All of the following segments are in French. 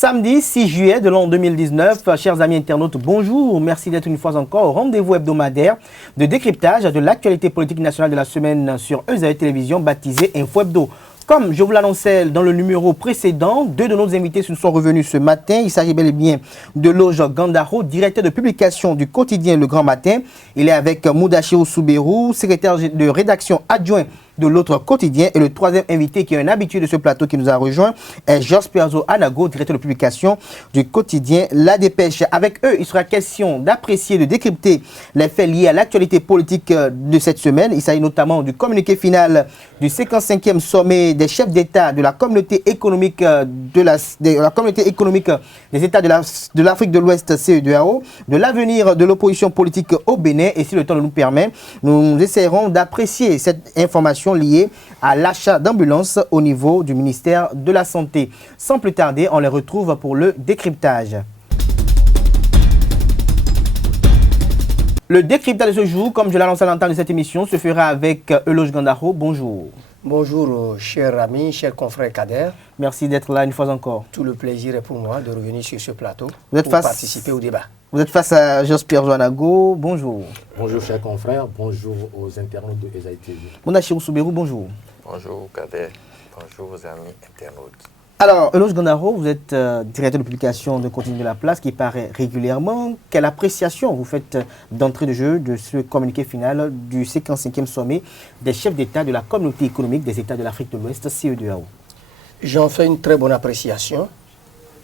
Samedi 6 juillet de l'an 2019, chers amis internautes, bonjour. Merci d'être une fois encore au rendez-vous hebdomadaire de décryptage de l'actualité politique nationale de la semaine sur Ezaïe Télévision, baptisé Info Hebdo. Comme je vous l'annonçais dans le numéro précédent, deux de nos invités nous sont revenus ce matin. Il s'agit bel et bien de Eloge Gandaro, directeur de publication du quotidien Le Grand Matin. Il est avec Moudachirou Souberou, secrétaire de rédaction adjoint de l'autre quotidien. Et le troisième invité, qui est un habitué de ce plateau qui nous a rejoint, est Georges Pierzo Anago, directeur de publication du quotidien La Dépêche. Avec eux, il sera question d'apprécier, de décrypter les faits liés à l'actualité politique de cette semaine. Il s'agit notamment du communiqué final du 55e sommet des chefs d'État de la communauté économique des États de l'Afrique de l'Ouest, CEDEAO, de l'avenir de l'opposition politique au Bénin. Et si le temps nous permet, nous essaierons d'apprécier cette information liée à l'achat d'ambulances au niveau du ministère de la Santé. Sans plus tarder, on les retrouve pour le décryptage. Le décryptage de ce jour, comme je l'annonce à l'entame de cette émission, se fera avec Eloge Gandaro. Bonjour. Bonjour, chers amis, chers confrères Kader. Merci d'être là une fois encore. Tout le plaisir est pour moi de revenir sur ce plateau pour participer au débat. Vous êtes face à Georges Pierzo Anago. Bonjour. Bonjour, chers confrères. Bonjour aux internautes de Ezaïe TV. Moudachirou Souberou, bonjour. Bonjour, Kader. Bonjour, aux amis internautes. Alors, Eloge Gandaro, vous êtes directeur de publication de Quotidien de la Place qui paraît régulièrement. Quelle appréciation vous faites d'entrée de jeu de ce communiqué final du 55e sommet des chefs d'État de la communauté économique des États de l'Afrique de l'Ouest, CEDEAO? J'en fais une très bonne appréciation.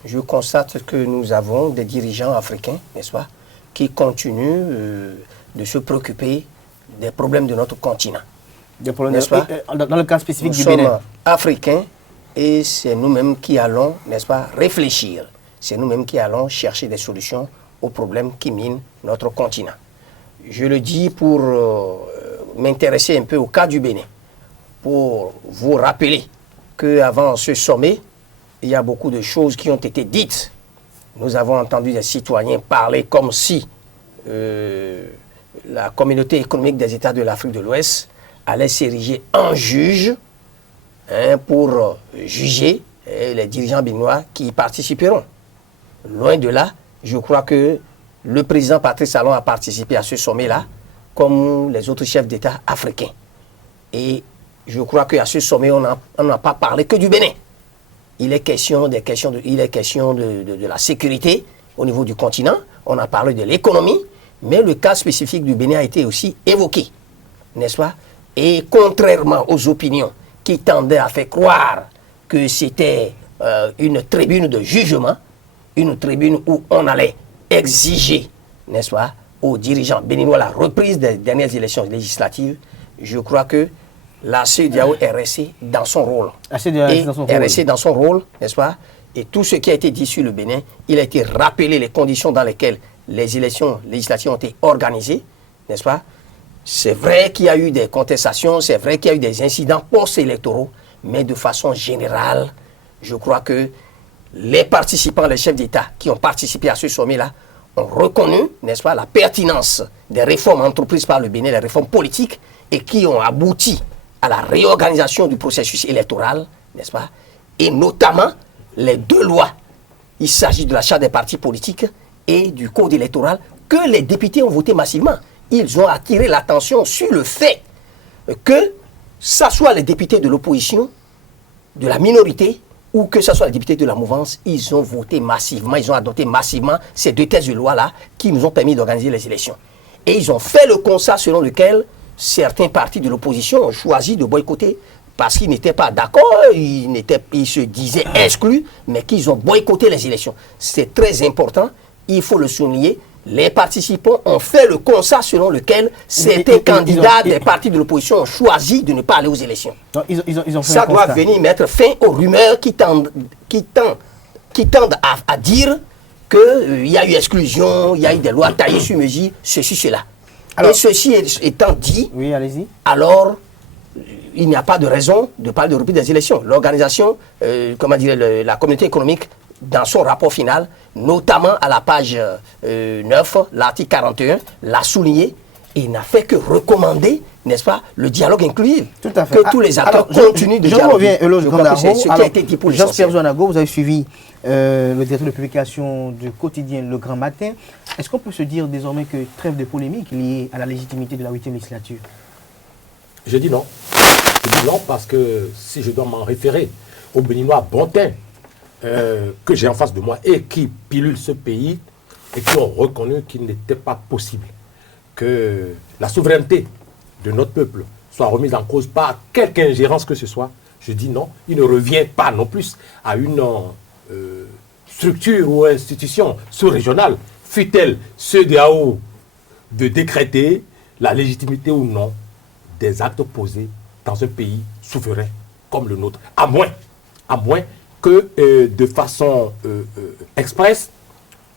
Je constate que nous avons des dirigeants africains, n'est-ce pas, qui continuent de se préoccuper des problèmes de notre continent. Des problèmes, n'est-ce pas? Dans le cas spécifique du Bénin. Nous sommes africains. Et c'est nous-mêmes qui allons, n'est-ce pas, réfléchir. C'est nous-mêmes qui allons chercher des solutions aux problèmes qui minent notre continent. Je le dis pour m'intéresser un peu au cas du Bénin, pour vous rappeler qu'avant ce sommet, il y a beaucoup de choses qui ont été dites. Nous avons entendu des citoyens parler comme si la communauté économique des États de l'Afrique de l'Ouest allait s'ériger en juge pour juger les dirigeants béninois qui y participeront. Loin de là, je crois que le président Patrice Talon a participé à ce sommet-là, comme les autres chefs d'État africains. Et je crois qu'à ce sommet, on n'a pas parlé que du Bénin. Il est question de la sécurité au niveau du continent, on a parlé de l'économie, mais le cas spécifique du Bénin a été aussi évoqué, n'est-ce pas? Et contrairement aux opinions qui tendait à faire croire que c'était une tribune de jugement, une tribune où on allait exiger, n'est-ce pas, aux dirigeants béninois la reprise des dernières élections législatives. Je crois que la CEDEAO est restée dans son rôle. Est restée dans son rôle, n'est-ce pas? Et tout ce qui a été dit sur le Bénin, il a été rappelé les conditions dans lesquelles les élections législatives ont été organisées, n'est-ce pas? C'est vrai qu'il y a eu des contestations, c'est vrai qu'il y a eu des incidents post-électoraux, mais de façon générale, je crois que les participants, les chefs d'État qui ont participé à ce sommet-là, ont reconnu, n'est-ce pas, la pertinence des réformes entreprises par le Bénin, les réformes politiques, et qui ont abouti à la réorganisation du processus électoral, n'est-ce pas, et notamment les deux lois. Il s'agit de la charte des partis politiques et du code électoral que les députés ont voté massivement. Ils ont attiré l'attention sur le fait que ce soit les députés de l'opposition, de la minorité, ou que ce soit les députés de la mouvance, ils ont voté massivement, ils ont adopté massivement ces deux textes de loi-là qui nous ont permis d'organiser les élections. Et ils ont fait le constat selon lequel certains partis de l'opposition ont choisi de boycotter parce qu'ils n'étaient pas d'accord, ils se disaient exclus, mais qu'ils ont boycotté les élections. C'est très important, il faut le souligner. Les participants ont fait le constat selon lequel certains candidats des partis de l'opposition ont choisi de ne pas aller aux élections. Non, ils ont fait ça doit venir mettre fin aux rumeurs qui tendent à dire qu'il y a eu exclusion, il y a eu des lois taillées sur mesure, ceci, cela. Alors, et ceci étant dit, oui, allez-y. Alors il n'y a pas de raison de parler de reprise des élections. L'organisation, la communauté économique, dans son rapport final, notamment à la page 9, l'article 41, l'a souligné. et n'a fait que recommander, n'est-ce pas, le dialogue inclusif. Tout à fait. Que tous les acteurs continuent de dialoguer. Je reviens, Eloge Gandaro. C'est ce qui a été dit pour Jean-Pierre Zouanago, vous avez suivi le directeur de publication du quotidien Le Grand Matin. Est-ce qu'on peut se dire désormais que trêve de polémique liée à la légitimité de la 8e législature? Je dis non. Je dis non parce que si je dois m'en référer au Béninois Bontin que j'ai en face de moi et qui pilule ce pays et qui ont reconnu qu'il n'était pas possible que la souveraineté de notre peuple soit remise en cause par quelque ingérence que ce soit, je dis non. Il ne revient pas non plus à une structure ou institution sous-régionale, fut-elle CEDEAO, de décréter la légitimité ou non des actes posés dans un pays souverain comme le nôtre. À moins que de façon expresse,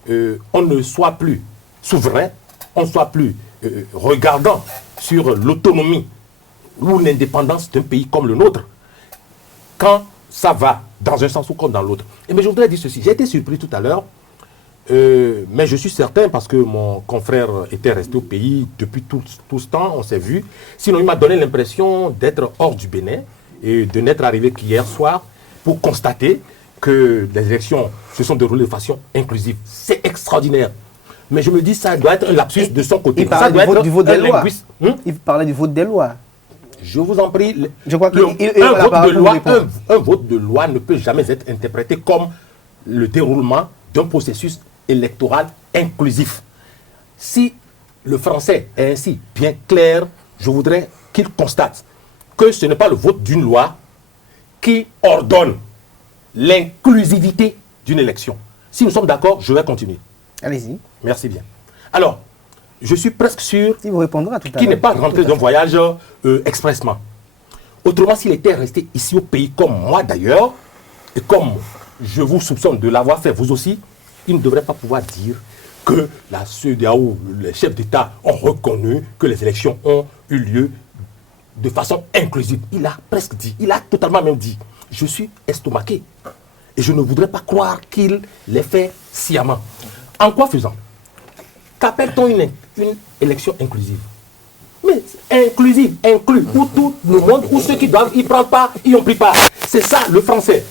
on ne soit plus souverain, on ne soit plus regardant sur l'autonomie ou l'indépendance d'un pays comme le nôtre, quand ça va dans un sens ou comme dans l'autre. Mais je voudrais dire ceci, j'ai été surpris tout à l'heure, mais je suis certain, parce que mon confrère était resté au pays depuis tout ce temps, on s'est vu, sinon il m'a donné l'impression d'être hors du Bénin et de n'être arrivé qu'hier soir pour constater que les élections se sont déroulées de façon inclusive. C'est extraordinaire. Mais je me dis, ça doit être un lapsus de son côté. Il parlait du vote des lois. Il parlait du vote des lois. Je vous en prie, je crois un vote de loi ne peut jamais être interprété comme le déroulement d'un processus électoral inclusif. Si le français est ainsi bien clair, je voudrais qu'il constate que ce n'est pas le vote d'une loi qui ordonne l'inclusivité d'une élection. Si nous sommes d'accord, je vais continuer. Allez-y. Merci bien. Alors, je suis presque sûr qu'il n'est pas rentré d'un voyage expressement. Autrement, s'il était resté ici au pays, comme moi d'ailleurs, et comme je vous soupçonne de l'avoir fait vous aussi, il ne devrait pas pouvoir dire que la CEDEAO, les chefs d'État ont reconnu que les élections ont eu lieu de façon inclusive. Il a presque dit, il a totalement même dit, je suis estomaqué. Et je ne voudrais pas croire qu'il l'ait fait sciemment. En quoi faisant? Qu'appelle-t-on une élection inclusive? Mais inclusive, inclus, où tout le monde, où ceux qui doivent y prendre part, y ont pris part. C'est ça le français.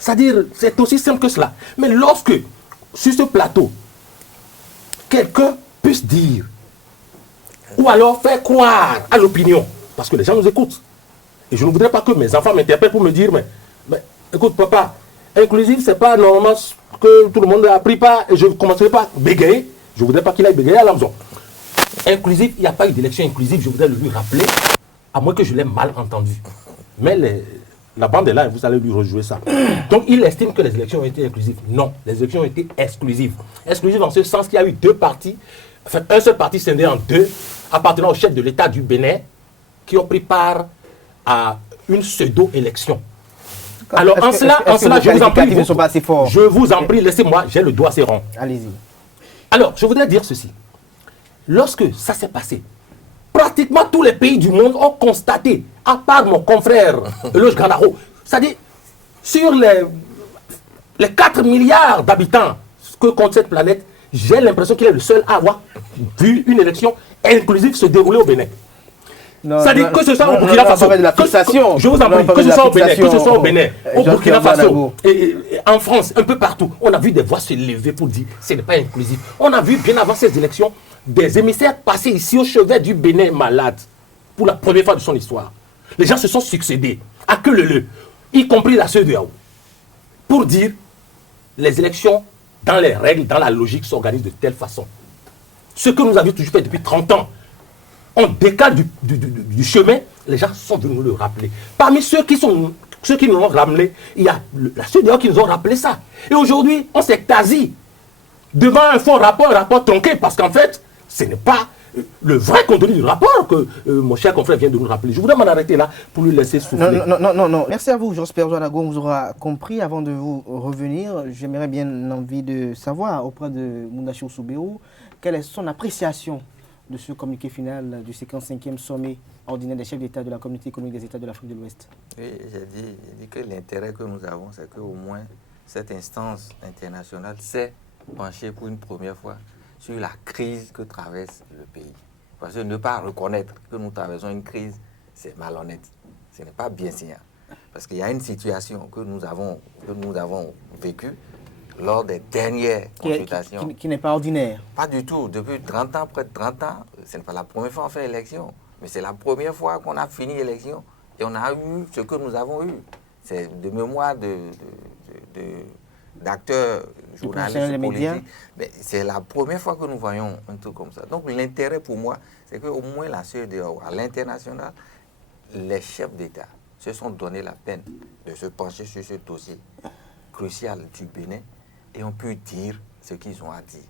C'est-à-dire, c'est aussi simple que cela. Mais lorsque, sur ce plateau, quelqu'un puisse dire, ou alors faire croire à l'opinion, parce que les gens nous écoutent, et je ne voudrais pas que mes enfants m'interpellent pour me dire, mais écoute papa, inclusif, c'est pas normalement que tout le monde a pris part, et je ne commencerai pas à bégayer, je ne voudrais pas qu'il aille bégayer à la maison. Inclusif, il n'y a pas eu d'élection inclusive, je voudrais le lui rappeler, à moins que je l'ai mal entendu. Mais la bande est là et vous allez lui rejouer ça. Donc il estime que les élections ont été inclusives. Non, les élections ont été exclusives. Exclusives dans ce sens qu'il y a eu deux partis, enfin un seul parti scindé en deux, appartenant au chef de l'État du Bénin, qui ont pris part à une pseudo-élection. Alors en cela, je vous en prie, je vous en prie, laissez-moi, j'ai le doigt assez rond. Allez-y. Alors, je voudrais dire ceci. Lorsque ça s'est passé, pratiquement tous les pays du monde ont constaté, à part mon confrère Eloge Gandaro, c'est-à-dire sur les 4 milliards d'habitants que compte cette planète, j'ai l'impression qu'il est le seul à avoir vu une élection inclusive se dérouler au Bénin. C'est-à-dire que ce soit au Burkina Faso, je vous en prie, que ce soit au Bénin, que ce soit au Bénin, au Burkina Faso, et en France, un peu partout, on a vu des voix se lever pour dire que ce n'est pas inclusif. On a vu bien avant ces élections des émissaires passer ici au chevet du Bénin malade pour la première fois de son histoire. Les gens se sont succédés à que le, y compris la CEDEAO, pour dire les élections dans les règles, dans la logique s'organisent de telle façon. Ce que nous avions toujours fait depuis 30 ans, on décale du chemin, les gens sont venus nous le rappeler. Parmi ceux qui nous ont ramené, il y a la CEDEAO qui nous ont rappelé ça. Et aujourd'hui, on s'extasie devant un faux rapport, un rapport tronqué, parce qu'en fait, ce n'est pas le vrai contenu du rapport que mon cher confrère vient de nous rappeler. Je voudrais m'en arrêter là pour lui laisser souffler. Non. Merci à vous, Jean-Pierre Zouanago. On vous aura compris. Avant de vous revenir, j'aimerais bien envie de savoir auprès de Moundachi Soubéou quelle est son appréciation de ce communiqué final du 55e sommet ordinaire des chefs d'État de la communauté économique des États de l'Afrique de l'Ouest. Oui, j'ai dit que l'intérêt que nous avons, c'est qu'au moins cette instance internationale s'est penchée pour une première fois sur la crise que traverse le pays. Parce que ne pas reconnaître que nous traversons une crise, c'est malhonnête. Ce n'est pas bien signant. Parce qu'il y a une situation que nous avons vécue lors des dernières consultations. Qui n'est pas ordinaire. Pas du tout. Depuis 30 ans, près de 30 ans, ce n'est pas la première fois qu'on fait élection. Mais c'est la première fois qu'on a fini l'élection et on a eu ce que nous avons eu. C'est de mémoire d'acteurs, journalistes, politiques. Mais c'est la première fois que nous voyons un truc comme ça. Donc l'intérêt pour moi, c'est qu'au moins la CEDEAO, à l'international, les chefs d'État se sont donné la peine de se pencher sur ce dossier crucial du Bénin et ont pu dire ce qu'ils ont à dire.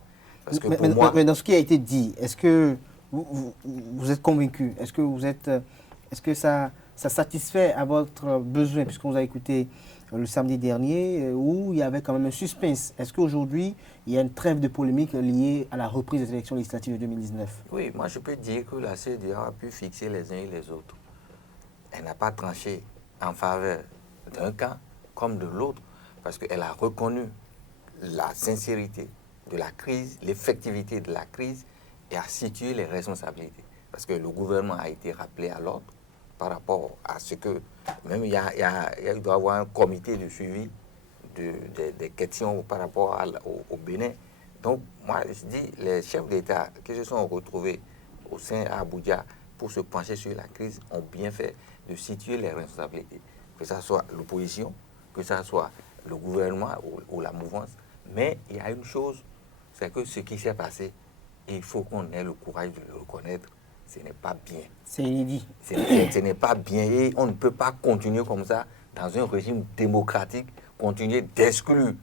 Parce que pour moi, mais dans ce qui a été dit, est-ce que vous êtes convaincu? Est-ce que ça satisfait à votre besoin, puisqu'on vous a écouté le samedi dernier, où il y avait quand même un suspense? Est-ce qu'aujourd'hui, il y a une trêve de polémique liée à la reprise des élections législatives de 2019? Oui, moi je peux dire que la CEDEAO a pu fixer les uns et les autres. Elle n'a pas tranché en faveur d'un camp comme de l'autre, parce qu'elle a reconnu la sincérité de la crise, l'effectivité de la crise, et a situé les responsabilités. Parce que le gouvernement a été rappelé à l'ordre par rapport à ce que, même il doit y avoir un comité de suivi des questions par rapport au Bénin. Donc, moi, je dis, les chefs d'État qui se sont retrouvés au sein d'Abuja pour se pencher sur la crise ont bien fait de situer les responsabilités, que ce soit l'opposition, que ce soit le gouvernement ou la mouvance. Mais il y a une chose, c'est que ce qui s'est passé, il faut qu'on ait le courage de le reconnaître, ce n'est pas bien. C'est inédit. Ce n'est pas bien et on ne peut pas continuer comme ça dans un régime démocratique, continuer d'exclure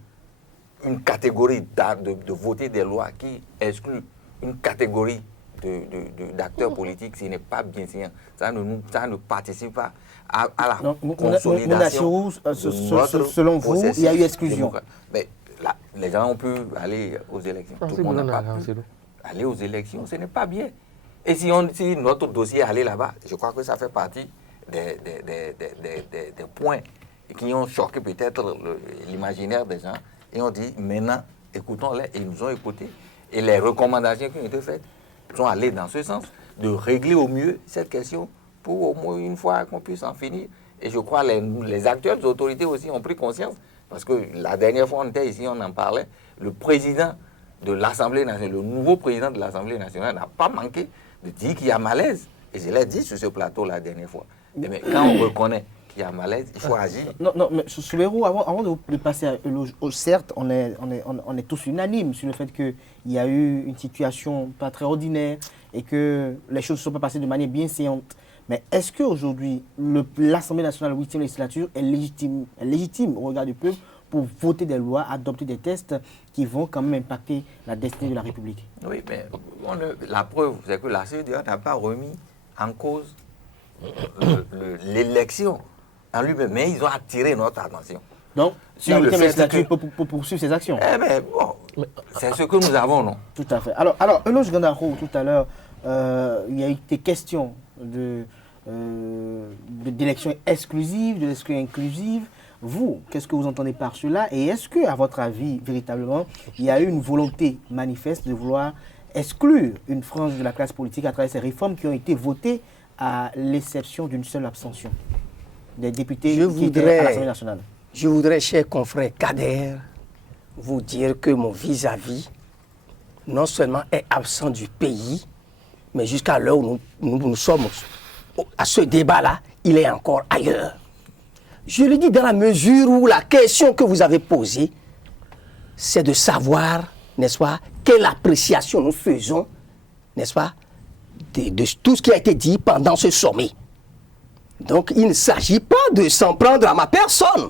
une catégorie de voter des lois qui excluent une catégorie d'acteurs politiques. Ce n'est pas bien signant. Ça ne participe pas à la consolidation. Selon vous, il y a eu exclusion. Mais là, les gens ont pu aller aux élections. Tout le monde n'a pas pu aller aux élections. Ce n'est pas bien. Et si notre dossier allait là-bas, je crois que ça fait partie des points qui ont choqué peut-être l'imaginaire des gens. Et on dit, maintenant, écoutons-les. Et ils nous ont écoutés. Et les recommandations qui ont été faites sont allées dans ce sens, de régler au mieux cette question pour au moins une fois qu'on puisse en finir. Et je crois que les acteurs, les autorités aussi ont pris conscience. Parce que la dernière fois on était ici, on en parlait, le président de l'Assemblée nationale, le nouveau président de l'Assemblée nationale n'a pas manqué de dire qu'il y a malaise. Et je l'ai dit sur ce plateau la dernière fois. Mais quand on reconnaît qu'il y a malaise, il faut agir. Non, mais Souleyrou, avant de passer à certes, on est tous unanimes sur le fait qu'il y a eu une situation pas très ordinaire et que les choses ne sont pas passées de manière bien séante. Mais est-ce qu'aujourd'hui, l'Assemblée nationale 8e législature est légitime au regard du peuple pour voter des lois, adopter des textes qui vont quand même impacter la destinée de la République? Oui, mais la preuve, c'est que la CEDEAO n'a pas remis en cause l'élection en lui-même, mais ils ont attiré notre attention. Donc, sur la 8e législature pour poursuivre ces actions. Eh bien, bon, c'est ce que nous avons, non? Tout à fait. Alors Euloge Gandaro, tout à l'heure, il y a eu des questions d'élections exclusives, de l'élection inclusive. Vous, qu'est-ce que vous entendez par cela? Et est-ce que, à votre avis, véritablement, il y a eu une volonté manifeste de vouloir exclure une frange de la classe politique à travers ces réformes qui ont été votées à l'exception d'une seule abstention des députés qui étaient à l'Assemblée nationale? Je voudrais, cher confrère Kader, vous dire que mon vis-à-vis, non seulement est absent du pays, mais jusqu'à l'heure où nous sommes à ce débat-là, il est encore ailleurs. Je le dis dans la mesure où la question que vous avez posée, c'est de savoir, n'est-ce pas, quelle appréciation nous faisons, n'est-ce pas, de tout ce qui a été dit pendant ce sommet. Donc, il ne s'agit pas de s'en prendre à ma personne,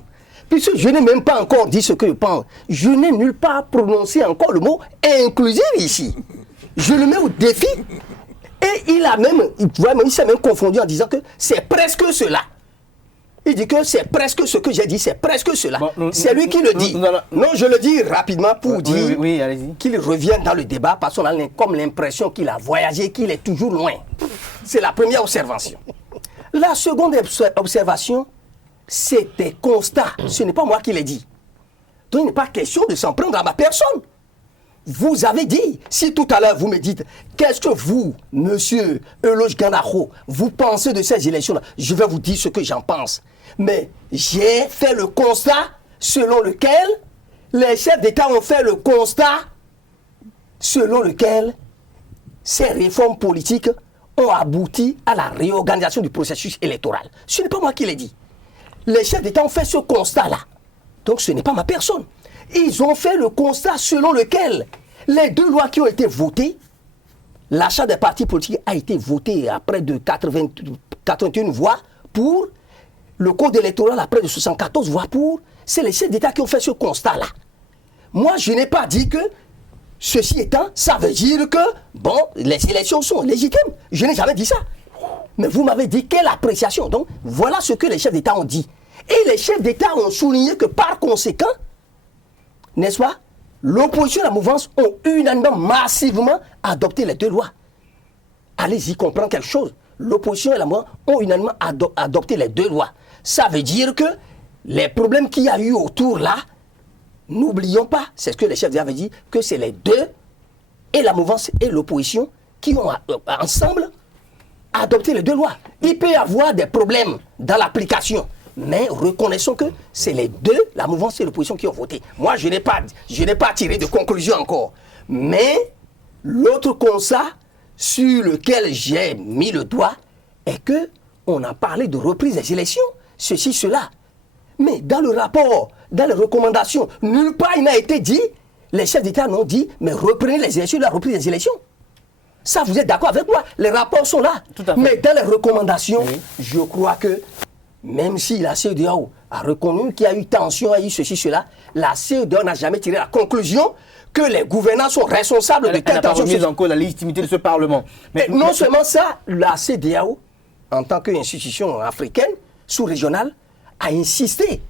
puisque je n'ai même pas encore dit ce que je pense. Je n'ai nulle part prononcé encore le mot inclusif ici. Je le mets au défi. Et il s'est même confondu en disant que c'est presque cela. Il dit que c'est presque ce que j'ai dit, c'est presque cela. Bon, c'est lui qui le dit. Non, je le dis rapidement pour dire qu'il revient dans le débat parce qu'on a comme l'impression qu'il a voyagé, qu'il est toujours loin. C'est la première observation. La seconde observation, c'est des constats. Ce n'est pas moi qui l'ai dit. Donc il n'est pas question de s'en prendre à ma personne. vous avez dit, si tout à l'heure vous me dites, qu'est-ce que vous, monsieur Euloge Gandakho, vous pensez de ces élections-là, je vais vous dire ce que j'en pense. Mais j'ai fait le constat selon lequel les chefs d'État ont fait le constat selon lequel ces réformes politiques ont abouti à la réorganisation du processus électoral. Ce n'est pas moi qui l'ai dit. Les chefs d'État ont fait ce constat-là. Donc ce n'est pas ma personne. Ils ont fait le constat selon lequel les deux lois qui ont été votées, l'achat des partis politiques a été voté à près de 81 voix pour, le code électoral à près de 74 voix pour. C'est les chefs d'État qui ont fait ce constat-là. Moi, je n'ai pas dit que, ceci étant, ça veut dire que, bon, les élections sont légitimes. Je n'ai jamais dit ça. Mais vous m'avez dit quelle appréciation. Donc, voilà ce que les chefs d'État ont dit. Et les chefs d'État ont souligné que par conséquent, n'est-ce pas, l'opposition et la mouvance ont unanimement, massivement adopté les deux lois. Allez-y comprendre quelque chose. L'opposition et la mouvance ont unanimement adopté les deux lois. Ça veut dire que les problèmes qu'il y a eu autour là, n'oublions pas, c'est ce que les chefs d'État avaient dit, que c'est les deux, et la mouvance et l'opposition, qui ont ensemble adopté les deux lois. Il peut y avoir des problèmes dans l'application, mais reconnaissons que c'est les deux, la mouvance et l'opposition, qui ont voté. Moi, je n'ai pas tiré de conclusion encore. Mais l'autre constat sur lequel j'ai mis le doigt est que on a parlé de reprise des élections, ceci, cela. Mais dans le rapport, dans les recommandations, nulle part il n'a été dit, les chefs d'État n'ont dit, mais reprenez les élections, la reprise des élections. Ça, vous êtes d'accord avec moi? Les rapports sont là. Tout à fait. Mais dans les recommandations, je crois que, même si la CEDEAO a reconnu qu'il y a eu tension, il y a eu ceci, cela, la CEDEAO n'a jamais tiré la conclusion que les gouvernants sont responsables de telle tension. Elle n'a pas remis en cause la légitimité de ce Parlement. Mais non seulement ça, la CEDEAO, en tant qu'institution africaine, sous-régionale, a insisté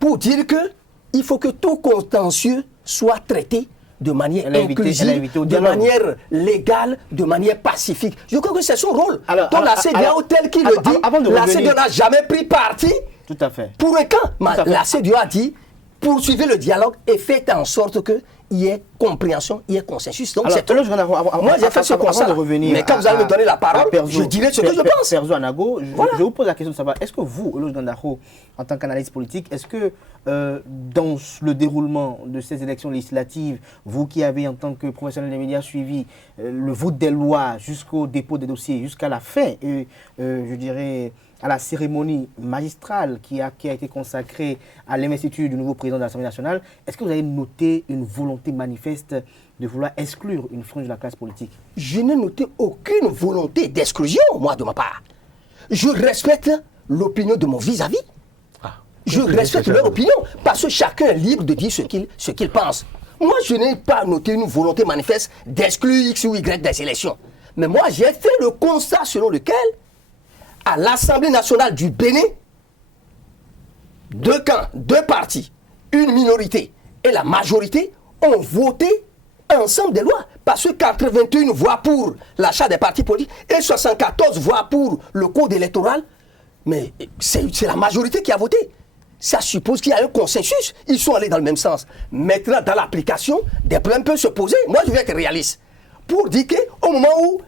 pour dire qu'il faut que tout contentieux soit traité de manière inclusive, de manière légale, de manière pacifique. Je crois que c'est son rôle. Donc la CEDEAO, tel qu'il le dit, la CEDEAO n'a jamais pris parti pour un camp. La CEDEAO a dit, poursuivez le dialogue et faites en sorte qu'il y ait compréhension, il y ait consensus. Donc c'est tout. Moi j'ai fait ce constat. Mais quand vous allez me donner la parole, je dirai ce que je pense. Perzo Anago, je vous pose la question de savoir, est-ce que vous, Euloge Gandakho, en tant qu'analyste politique, est-ce que dans le déroulement de ces élections législatives, vous qui avez en tant que professionnel des médias suivi le vote des lois jusqu'au dépôt des dossiers, jusqu'à la fin, je dirais, à la cérémonie magistrale qui a été consacrée à l'investiture du nouveau président de l'Assemblée nationale, est-ce que vous avez noté une volonté manifeste de vouloir exclure une frange de la classe politique? Je n'ai noté aucune volonté d'exclusion, moi, de ma part. Je respecte l'opinion de mon vis-à-vis. Je respecte leur opinion, parce que chacun est libre de dire ce qu'il pense. Moi, je n'ai pas noté une volonté manifeste d'exclure X ou Y des élections. Mais moi, j'ai fait le constat selon lequel, à l'Assemblée nationale du Bénin, deux camps, deux partis, une minorité et la majorité ont voté ensemble des lois. Parce que 81 voix pour l'achat des partis politiques et 74 voix pour le code électoral, mais c'est la majorité qui a voté. Ça suppose qu'il y a un consensus. Ils sont allés dans le même sens. Maintenant, dans l'application, des problèmes peuvent se poser. Moi, je vais être réaliste. Pour dire qu'au moment où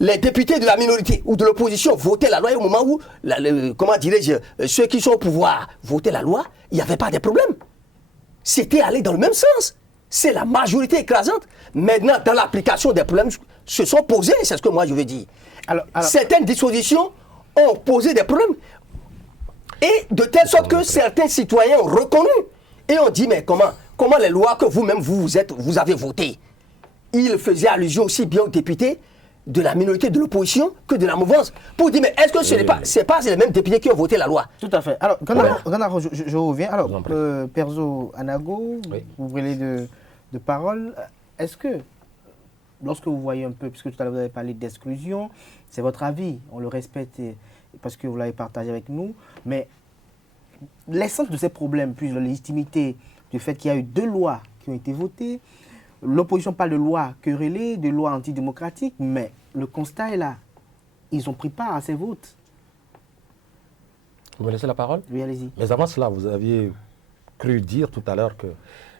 les députés de la minorité ou de l'opposition votaient la loi, et au moment où, comment dirais-je, ceux qui sont au pouvoir votaient la loi, il n'y avait pas de problème. C'était allé dans le même sens. C'est la majorité écrasante. Maintenant, dans l'application, des problèmes se sont posés, c'est ce que moi je veux dire. Alors, certaines dispositions ont posé des problèmes. Et de telle sorte que certains citoyens ont reconnu et ont dit, mais comment les lois que vous-même vous avez votées, ils faisaient allusion aussi bien aux députés de la minorité de l'opposition que de la mouvance. Pour dire, mais est-ce que ce n'est pas les mêmes députés qui ont voté la loi? Tout à fait. Alors, Gandakho, je reviens. Alors, Perzo Anago, vous voulez de parole. Est-ce que, lorsque vous voyez un peu, puisque tout à l'heure vous avez parlé d'exclusion, c'est votre avis, on le respecte parce que vous l'avez partagé avec nous, mais l'essence de ces problèmes, puis la légitimité du fait qu'il y a eu deux lois qui ont été votées, l'opposition parle de lois querellées, de lois antidémocratiques, mais le constat est là. Ils ont pris part à ces votes. Vous me laissez la parole? Oui, allez-y. Mais avant cela, vous aviez cru dire tout à l'heure que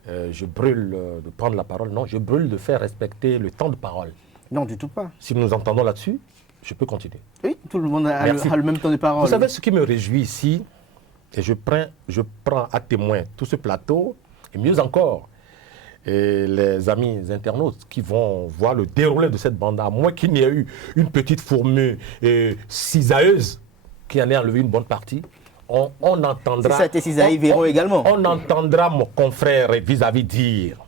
je brûle de prendre la parole. Non, je brûle de faire respecter le temps de parole. Non, du tout pas. Si nous nous entendons là-dessus, je peux continuer. Oui, tout le monde a le même temps de parole. Vous savez ce qui me réjouit ici, et je prends à témoin tout ce plateau, et mieux encore, et les amis internautes qui vont voir le déroulé de cette bande, à moins qu'il n'y ait eu une petite fourmi cisailleuse qui en ait enlevé une bonne partie, on entendra... Si ça a été cisaillé, verront également. On entendra mon confrère vis-à-vis dire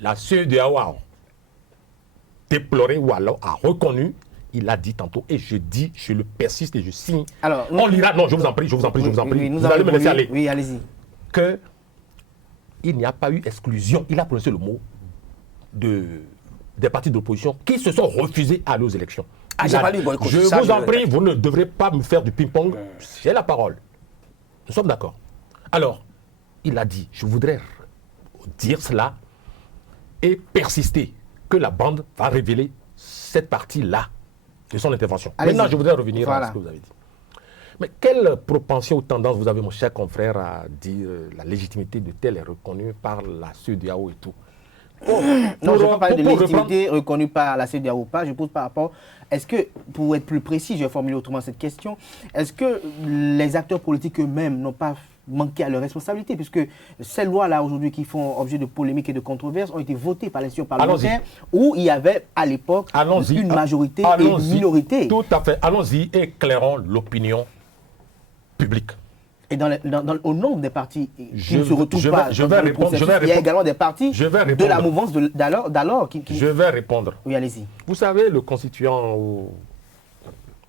la CEDEAO a déploré ou alors a reconnu, il l'a dit tantôt, et je dis, je le persiste et je signe. Alors, on lira, non, je vous en prie, je vous en prie. Oui, vous allez me laisser aller. Oui, allez-y. Que il n'y a pas eu exclusion, il a prononcé le mot des partis d'opposition qui se sont refusés à aller aux élections. Ah, j'ai pas lu boycott. Je vous en prie, vous ne devrez pas me faire du ping-pong. J'ai la parole. Nous sommes d'accord. Alors, il a dit, je voudrais dire cela et persister que la bande va révéler cette partie-là de son intervention. Maintenant, je voudrais revenir à ce que vous avez dit. Mais quelle propension ou tendance vous avez, mon cher confrère, à dire la légitimité de tel est reconnue par la CEDEAO et tout? Non, je ne vais pas parler de légitimité reconnue par la CEDEAO ou pas. Je pose par rapport, est-ce que, pour être plus précis, je vais formuler autrement cette question, est-ce que les acteurs politiques eux-mêmes n'ont pas manqué à leur responsabilité, puisque ces lois-là aujourd'hui qui font objet de polémiques et de controverses ont été votées par l'institution parlementaire où il y avait à l'époque une majorité et une minorité. Tout à fait. Allons-y, éclairons l'opinion publique. Et au nombre des partis qui ne se retrouvent pas il y a également des partis de la mouvance d'alors qui... Je vais répondre. Oui, allez-y. Vous savez, le constituant ou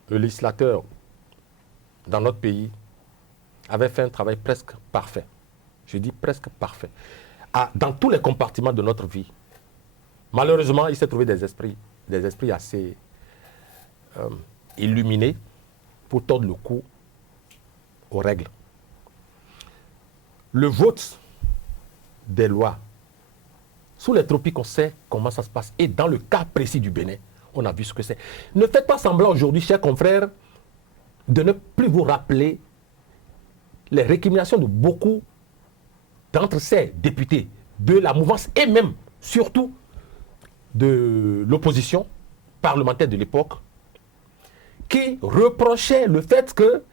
le législateur dans notre pays avait fait un travail presque parfait. Je dis presque parfait. Dans tous les compartiments de notre vie. Malheureusement, il s'est trouvé des esprits assez illuminés pour tordre le cou aux règles. Le vote des lois, sous les tropiques, on sait comment ça se passe. Et dans le cas précis du Bénin, on a vu ce que c'est. Ne faites pas semblant aujourd'hui, chers confrères, de ne plus vous rappeler les récriminations de beaucoup d'entre ces députés de la mouvance et même, surtout, de l'opposition parlementaire de l'époque qui reprochaient le fait que,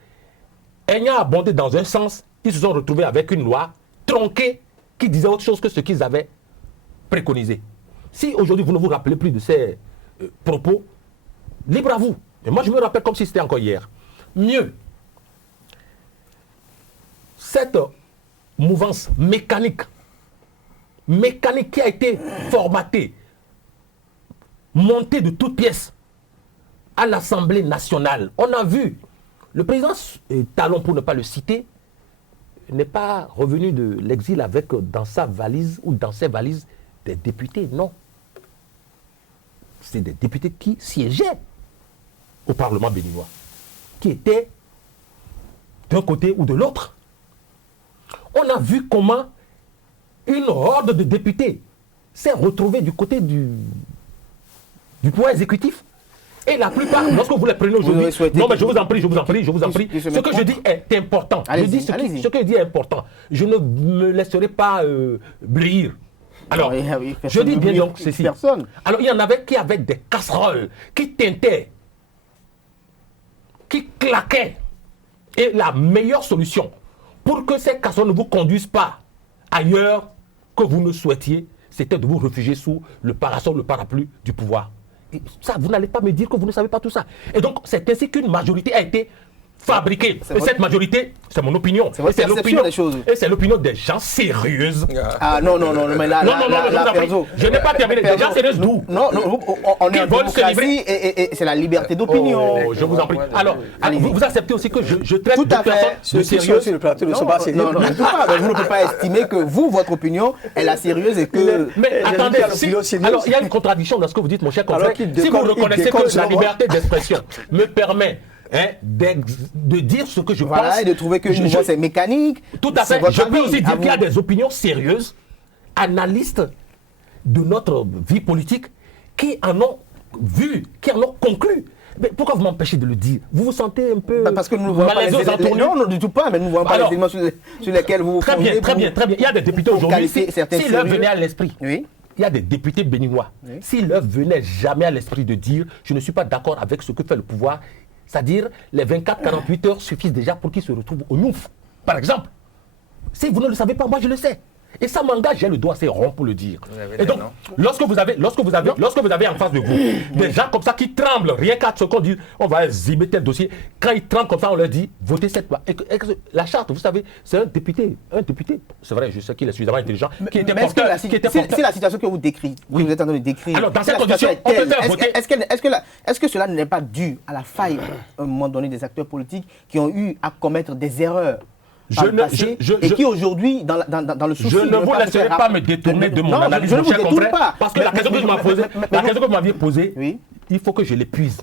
ayant abondé dans un sens, ils se sont retrouvés avec une loi tronquée qui disait autre chose que ce qu'ils avaient préconisé. Si aujourd'hui vous ne vous rappelez plus de ces propos, libre à vous. Et moi je me rappelle comme si c'était encore hier. Mieux, cette mouvance mécanique qui a été formatée, montée de toutes pièces à l'Assemblée nationale. On a vu, le président Talon, pour ne pas le citer, n'est pas revenu de l'exil avec dans sa valise ou dans ses valises des députés, non. C'est des députés qui siégeaient au Parlement béninois, qui étaient d'un côté ou de l'autre. On a vu comment une horde de députés s'est retrouvée du côté du pouvoir exécutif. Et la plupart, lorsque vous les prenez aujourd'hui, non mais je vous en prie, ce que je dis est important. Ce que je dis est important. Je ne me laisserai pas bléir. Alors, je dis bien donc ceci. Alors, il y en avait qui avaient des casseroles, qui tintaient, qui claquaient. Et la meilleure solution pour que ces casseroles ne vous conduisent pas ailleurs que vous ne souhaitiez, c'était de vous réfugier sous le parasol, le parapluie du pouvoir. Et ça, vous n'allez pas me dire que vous ne savez pas tout ça. Et donc, c'est ainsi qu'une majorité a été fabriquée. Et cette majorité, c'est mon opinion. C'est l'opinion des choses. Et c'est l'opinion des gens sérieux. Ah non, mais là, je n'ai pas terminé. Des gens sérieux d'où? Non, on est en démocratie et c'est la liberté d'opinion. Je vous en prie. Alors, vous acceptez aussi que je traite de personnes de sérieux? Non, vous ne pouvez pas estimer que vous, votre opinion est la sérieuse et que... Mais attendez, alors il y a une contradiction dans ce que vous dites, mon cher confrère. Si vous reconnaissez que la liberté d'expression me permet de dire ce que je pense. Et de trouver que c'est mécanique. Tout à fait. Je peux aussi dire qu'il y a des opinions sérieuses, analystes de notre vie politique, qui en ont vu, qui en ont conclu. Mais pourquoi vous m'empêchez de le dire? Vous vous sentez un peu Parce que nous ne voyons pas les éléments. Non, du tout pas, mais nous ne voyons pas les éléments sur lesquels vous vous Très bien, très bien, très bien. Il y a des députés aujourd'hui, si leur venait à l'esprit, oui. Il y a des députés béninois, oui. Si leur venait jamais à l'esprit de dire « je ne suis pas d'accord avec ce que fait le pouvoir », c'est-à-dire les 24-48 heures suffisent déjà pour qu'ils se retrouvent au Nouf, par exemple. Si vous ne le savez pas, moi je le sais. Et ça m'engage, j'ai le doigt assez rond pour le dire. Et donc, lorsque vous avez en face de vous des gens comme ça qui tremblent, rien qu'à ce qu'on dit, on va exhiber tel dossier, quand ils tremblent comme ça, on leur dit, votez cette loi. Et la charte, vous savez, c'est un député, c'est vrai, je sais qu'il est suffisamment intelligent, qui était porteur. C'est la situation que vous décrivez, oui. Vous êtes en train de décrire. Alors, dans cette condition, on peut faire voter. Est-ce que cela n'est pas dû à la faille, à un moment donné, des acteurs politiques qui ont eu à commettre des erreurs et qui aujourd'hui, dans le souci... Je ne vous laisserai pas me détourner de mon analyse, mon cher confrère, parce que la question que vous m'aviez posée, il faut que je l'épuise.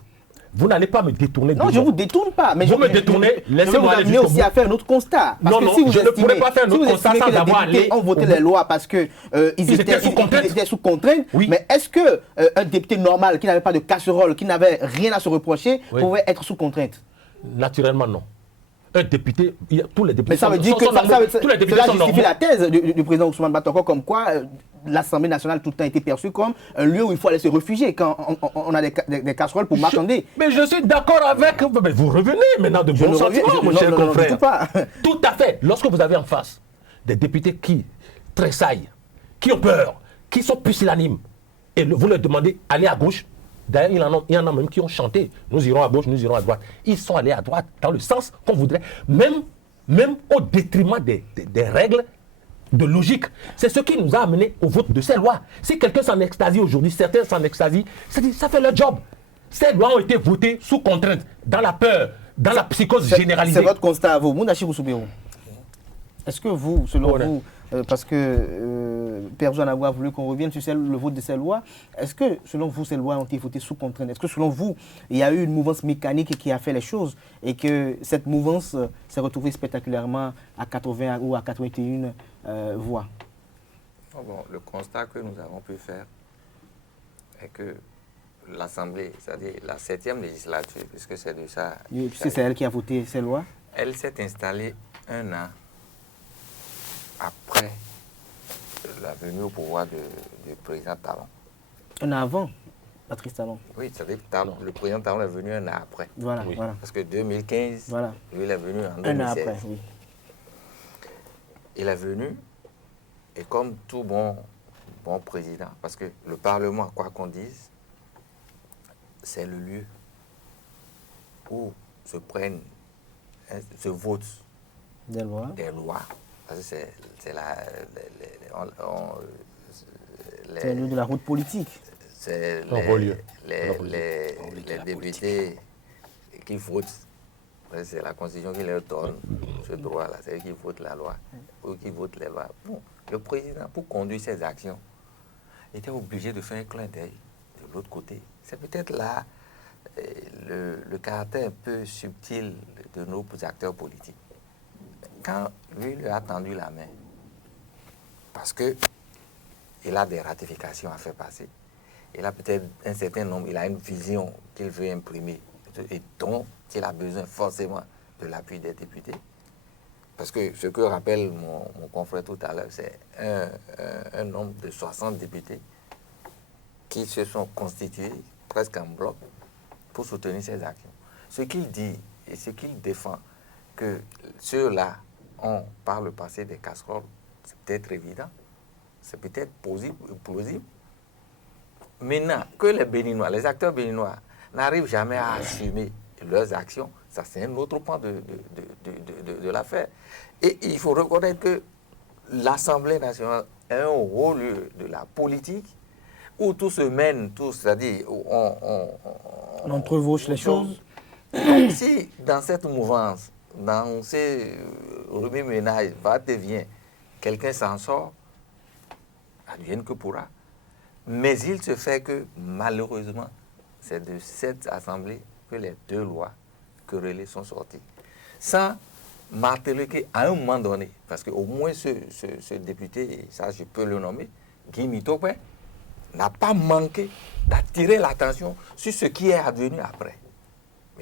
Vous n'allez pas me détourner de moi. Non, je ne vous détourne pas. Mais vous me détournez, laissez-moi aller jusqu'au bout. aussi à faire un autre constat. Parce que si vous je ne pourrais pas faire un autre constat sans avoir allé... Les députés ont voté les lois parce qu'ils étaient sous contrainte. Oui. Mais est-ce qu'un député normal qui n'avait pas de casserole, qui n'avait rien à se reprocher, pouvait être sous contrainte? Naturellement, non. Un député, tous les députés mais ça veut dire que ça justifie la thèse du président Ousmane Batoko comme quoi l'Assemblée nationale tout le temps a été perçue comme un lieu où il faut aller se réfugier quand on a des casseroles pour marchander. Mais je suis d'accord avec... Mais vous revenez maintenant de bons sentiments, mon cher confrère. Tout à fait. Lorsque vous avez en face des députés qui tressaillent, qui ont peur, qui sont pusillanimes, et vous leur demandez allez à gauche. D'ailleurs, il y en a même qui ont chanté. Nous irons à gauche, nous irons à droite. Ils sont allés à droite dans le sens qu'on voudrait, même au détriment des règles de logique. C'est ce qui nous a amené au vote de ces lois. Si quelqu'un s'en extasie aujourd'hui, certains s'en extasient, ça fait leur job. Ces lois ont été votées sous contrainte, dans la peur, dans la psychose généralisée. C'est votre constat à vous, Moundachirou Soubirou. Est-ce que vous, selon vous, parce que Père Jean a voulu qu'on revienne sur le vote de ces lois, est-ce que, selon vous, ces lois ont été votées sous contrainte? Est-ce que, selon vous, il y a eu une mouvance mécanique qui a fait les choses et que cette mouvance s'est retrouvée spectaculairement à 80 ou à 81 voix? Bon, le constat que nous avons pu faire est que l'Assemblée, c'est-à-dire la 7e législature, puisque c'est de ça... Oui, puisque c'est elle qui a voté ces lois. Elle s'est installée un an après la venue au pouvoir du président Talon. Un an avant, Patrice Talon. Oui, c'est-à-dire que le président Talon est venu un an après. Voilà, oui. Voilà. Parce que 2015, voilà. Lui, il est venu en 2016. Un an après, oui. Il est venu, et comme tout bon président, parce que le Parlement, quoi qu'on dise, c'est le lieu où se votent des lois. Parce que c'est le lieu de la route politique. C'est les députés qui votent. C'est la Constitution qui leur donne ce droit-là. C'est eux qui votent la loi, eux qui votent les lois. Bon, le président, pour conduire ses actions, était obligé de faire un clin d'œil de l'autre côté. C'est peut-être là le caractère un peu subtil de nos acteurs politiques. Quand lui a tendu la main, parce qu'il a des ratifications à faire passer, il a peut-être un certain nombre, il a une vision qu'il veut imprimer et dont il a besoin forcément de l'appui des députés. Parce que ce que rappelle mon confrère tout à l'heure, c'est un nombre de 60 députés qui se sont constitués presque en bloc pour soutenir ces actions. Ce qu'il dit et ce qu'il défend, que ceux-là ont par le passé des casseroles, c'est peut-être évident, c'est peut-être plausible. Maintenant, que les Béninois, les acteurs béninois n'arrivent jamais à assumer leurs actions, ça c'est un autre point de l'affaire. Et il faut reconnaître que l'Assemblée nationale est un haut lieu de la politique où tout se mène, c'est-à-dire où on entrevauche les choses. Donc, si dans cette mouvance, dans ces remue-ménages, va-et-vient, quelqu'un s'en sort, advienne que pourra. Mais il se fait que, malheureusement, c'est de cette assemblée que les deux lois querellées sont sorties. Sans marteler qu'à un moment donné, parce qu'au moins ce député, et ça je peux le nommer, Guy Mitopé, n'a pas manqué d'attirer l'attention sur ce qui est advenu après.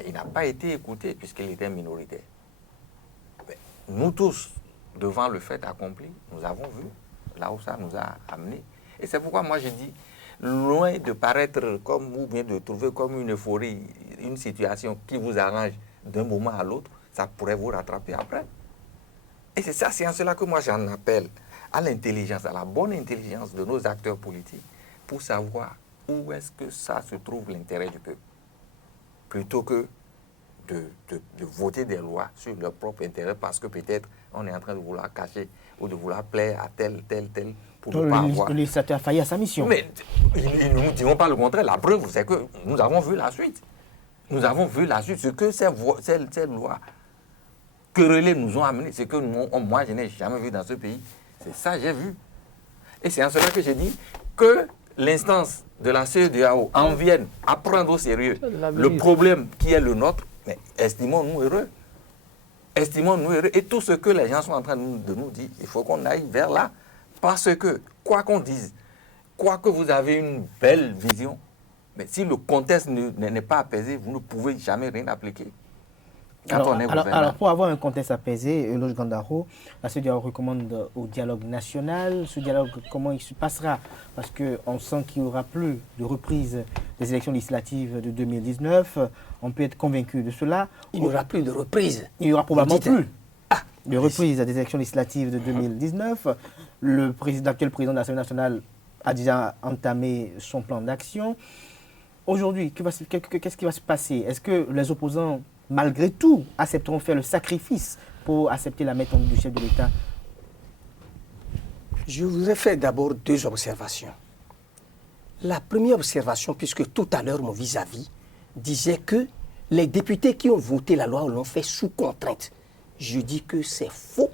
Mais il n'a pas été écouté puisqu'il était minoritaire. Mais nous tous, devant le fait accompli, nous avons vu là où ça nous a amenés. Et c'est pourquoi moi je dis, loin de paraître comme, ou bien de trouver comme une euphorie, une situation qui vous arrange d'un moment à l'autre, ça pourrait vous rattraper après. Et c'est en cela que moi j'en appelle à l'intelligence, à la bonne intelligence de nos acteurs politiques pour savoir où est-ce que ça se trouve l'intérêt du peuple. Plutôt que de voter des lois sur leur propre intérêt parce que peut-être on est en train de vouloir cacher ou de vouloir plaire à tel pour ne pas avoir... Le législateur a failli à sa mission. Mais nous ne dirons pas le contraire. La preuve, c'est que nous avons vu la suite. Nous avons vu la suite. Ce que ces lois querellées nous ont amené, c'est que moi, je n'ai jamais vu dans ce pays. C'est ça que j'ai vu. Et c'est en cela que j'ai dit que l'instance de la CEDEAO en vienne à prendre au sérieux le problème qui est le nôtre, mais estimons-nous heureux. Estimons-nous heureux. Et tout ce que les gens sont en train de nous dire, il faut qu'on aille vers là. Parce que, quoi qu'on dise, quoi que vous avez une belle vision, mais si le contexte n'est pas apaisé, vous ne pouvez jamais rien appliquer. Alors, pour avoir un contexte apaisé, Eloge Gandaro, la CEDEAO recommande au dialogue national. Ce dialogue, comment il se passera? Parce qu'on sent qu'il n'y aura plus de reprise des élections législatives de 2019. On peut être convaincu de cela. Il n'y aura plus de reprise. Il n'y aura probablement plus de reprise des élections législatives de 2019. L'actuel président de l'Assemblée nationale a déjà entamé son plan d'action. Aujourd'hui, qu'est-ce qui va se passer? Est-ce que les opposants, malgré tout, accepteront de faire le sacrifice pour accepter la méthode du chef de l'État? Je voudrais faire d'abord 2 observations. La première observation, puisque tout à l'heure mon vis-à-vis disait que les députés qui ont voté la loi l'ont fait sous contrainte. Je dis que c'est faux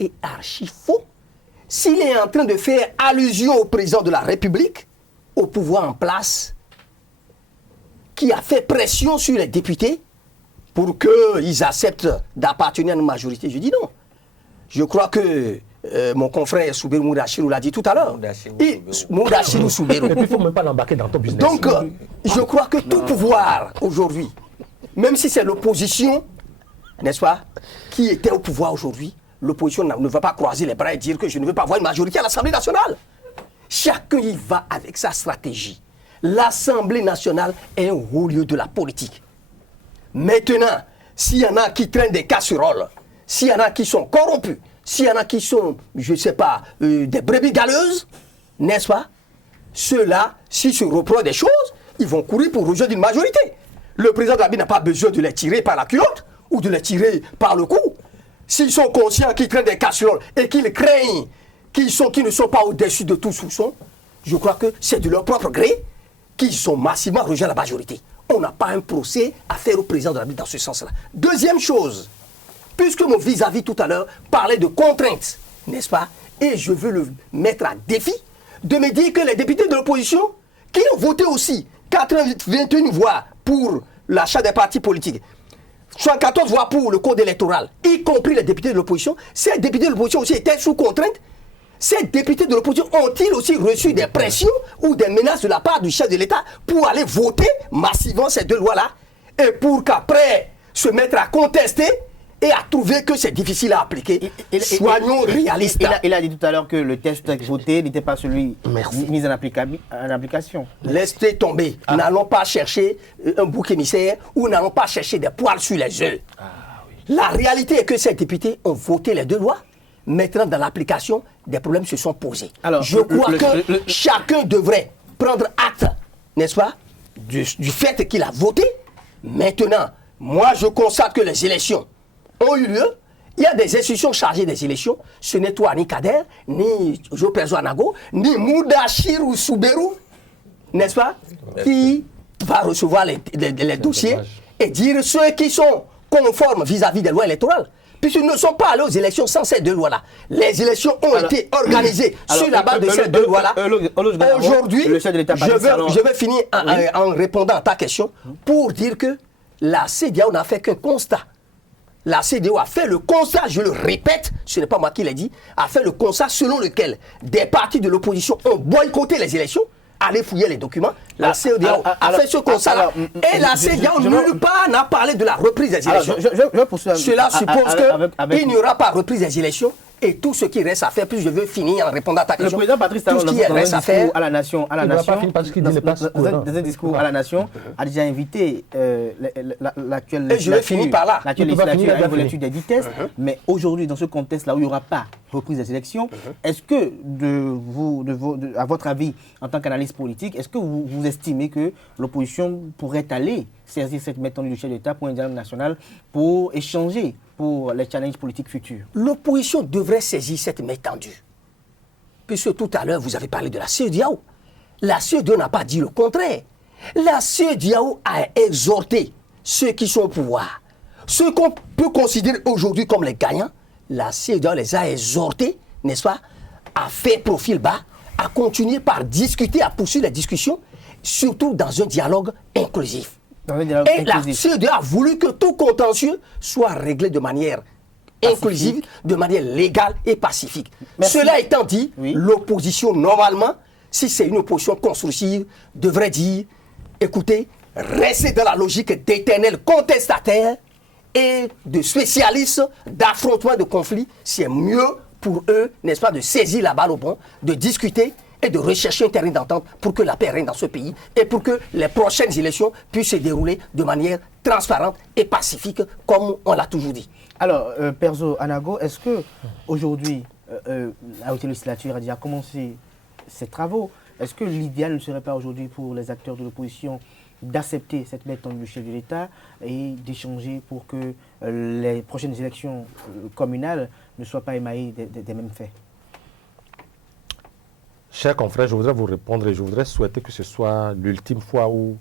et archi faux. S'il est en train de faire allusion au président de la République, au pouvoir en place, qui a fait pression sur les députés pour qu'ils acceptent d'appartenir à une majorité, je dis non. Je crois que mon confrère Souberou Moudachirou l'a dit tout à l'heure. Moudachirou Souberou. Et puis il ne faut même pas l'embarquer dans ton business. Donc, je crois que tout pouvoir aujourd'hui, même si c'est l'opposition, n'est-ce pas, qui était au pouvoir aujourd'hui, l'opposition ne va pas croiser les bras et dire que je ne veux pas avoir une majorité à l'Assemblée nationale. Chacun y va avec sa stratégie. L'Assemblée nationale est un haut lieu de la politique. Maintenant, s'il y en a qui traînent des casseroles, s'il y en a qui sont corrompus, s'il y en a qui sont, je ne sais pas, des brebis galeuses, n'est-ce pas? Ceux-là, s'ils se reprochent des choses, ils vont courir pour rejoindre une majorité. Le président de la République n'a pas besoin de les tirer par la culotte ou de les tirer par le cou. S'ils sont conscients qu'ils traînent des casseroles et qu'ils craignent qu'ils ne sont pas au-dessus de tout soupçon, je crois que c'est de leur propre gré qu'ils sont massivement rejoints à la majorité. On n'a pas un procès à faire au président de la République dans ce sens-là. Deuxième chose, puisque mon vis-à-vis tout à l'heure parlait de contraintes, n'est-ce pas? Et je veux le mettre à défi de me dire que les députés de l'opposition, qui ont voté aussi 21 voix pour l'achat des partis politiques, 74 voix pour le code électoral, y compris les députés de l'opposition, ces députés de l'opposition aussi étaient sous contrainte. Ces députés de l'opposition ont-ils aussi reçu des pressions ou des menaces de la part du chef de l'État pour aller voter massivement ces 2 lois-là et pour qu'après se mettre à contester et à trouver que c'est difficile à appliquer? Soyons réalistes. Il a dit tout à l'heure que le test voté n'était pas celui mis en application. Laissez tomber. N'allons pas chercher un bouc émissaire ou n'allons pas chercher des poils sur les œufs. La réalité est que ces députés ont voté les 2 lois. Maintenant, dans l'application, des problèmes se sont posés. Alors, je crois que chacun devrait prendre acte, n'est-ce pas, du fait qu'il a voté. Maintenant, moi, je constate que les élections ont eu lieu. Il y a des institutions chargées des élections. Ce n'est toi, ni Kader, ni Jopezo Anago, ni Moudachirou Souberou, n'est-ce pas, qui va recevoir les dossiers et dire ceux qui sont conformes vis-à-vis des lois électorales. Puisqu'ils ne sont pas allés aux élections sans ces 2 lois-là. Les élections ont été organisées sur la base de ces 2 lois-là. Aujourd'hui, je vais finir en répondant à ta question pour dire que la CEDEAO n'a fait qu'un constat. La CEDEAO a fait le constat, je le répète, ce n'est pas moi qui l'ai dit, a fait le constat selon lequel des partis de l'opposition ont boycotté les élections. allé fouiller les documents. La CEDEAO a fait ce constat-là. Et la CEDEAO nulle part n'a parlé de la reprise des élections. Cela suppose qu'il n'y aura pas reprise des élections. Et tout ce qui reste à faire, puis je veux finir en répondant à ta question. Le président Patrice Talon, dans un discours à la nation, a déjà invité l'actuelle législature à une voiture des vitesses. Mais aujourd'hui, dans ce contexte-là où il n'y aura pas reprise des élections, est-ce que, à votre avis, en tant qu'analyste politique, est-ce que vous estimez que l'opposition pourrait aller saisir cette méthode du chef d'État pour un dialogue national pour échanger pour les challenges politiques futurs? L'opposition devrait saisir cette main tendue. Puisque tout à l'heure, vous avez parlé de la CEDEAO. La CEDEAO n'a pas dit le contraire. La CEDEAO a exhorté ceux qui sont au pouvoir. Ceux qu'on peut considérer aujourd'hui comme les gagnants, la CEDEAO les a exhortés, n'est-ce pas, à faire profil bas, à continuer par discuter, à poursuivre les discussions, surtout dans un dialogue inclusif. Et la CEDEAO a voulu que tout contentieux soit réglé de manière inclusive, de manière légale et pacifique. Merci. Cela étant dit, l'opposition, normalement, si c'est une opposition constructive, devrait dire, écoutez, restez dans la logique d'éternel contestataire et de spécialistes d'affrontement de conflits. C'est mieux pour eux, n'est-ce pas, de saisir la balle au bon, de discuter et de rechercher un terrain d'entente pour que la paix règne dans ce pays et pour que les prochaines élections puissent se dérouler de manière transparente et pacifique, comme on l'a toujours dit. Alors, Perzo Anago, est-ce que aujourd'hui la haute législature a déjà commencé ses travaux? Est-ce que l'idéal ne serait pas aujourd'hui pour les acteurs de l'opposition d'accepter cette méthode du chef de l'État et d'échanger pour que les prochaines élections communales ne soient pas émaillées des mêmes faits? Chers confrères, je voudrais vous répondre et je voudrais souhaiter que ce soit l'ultime fois où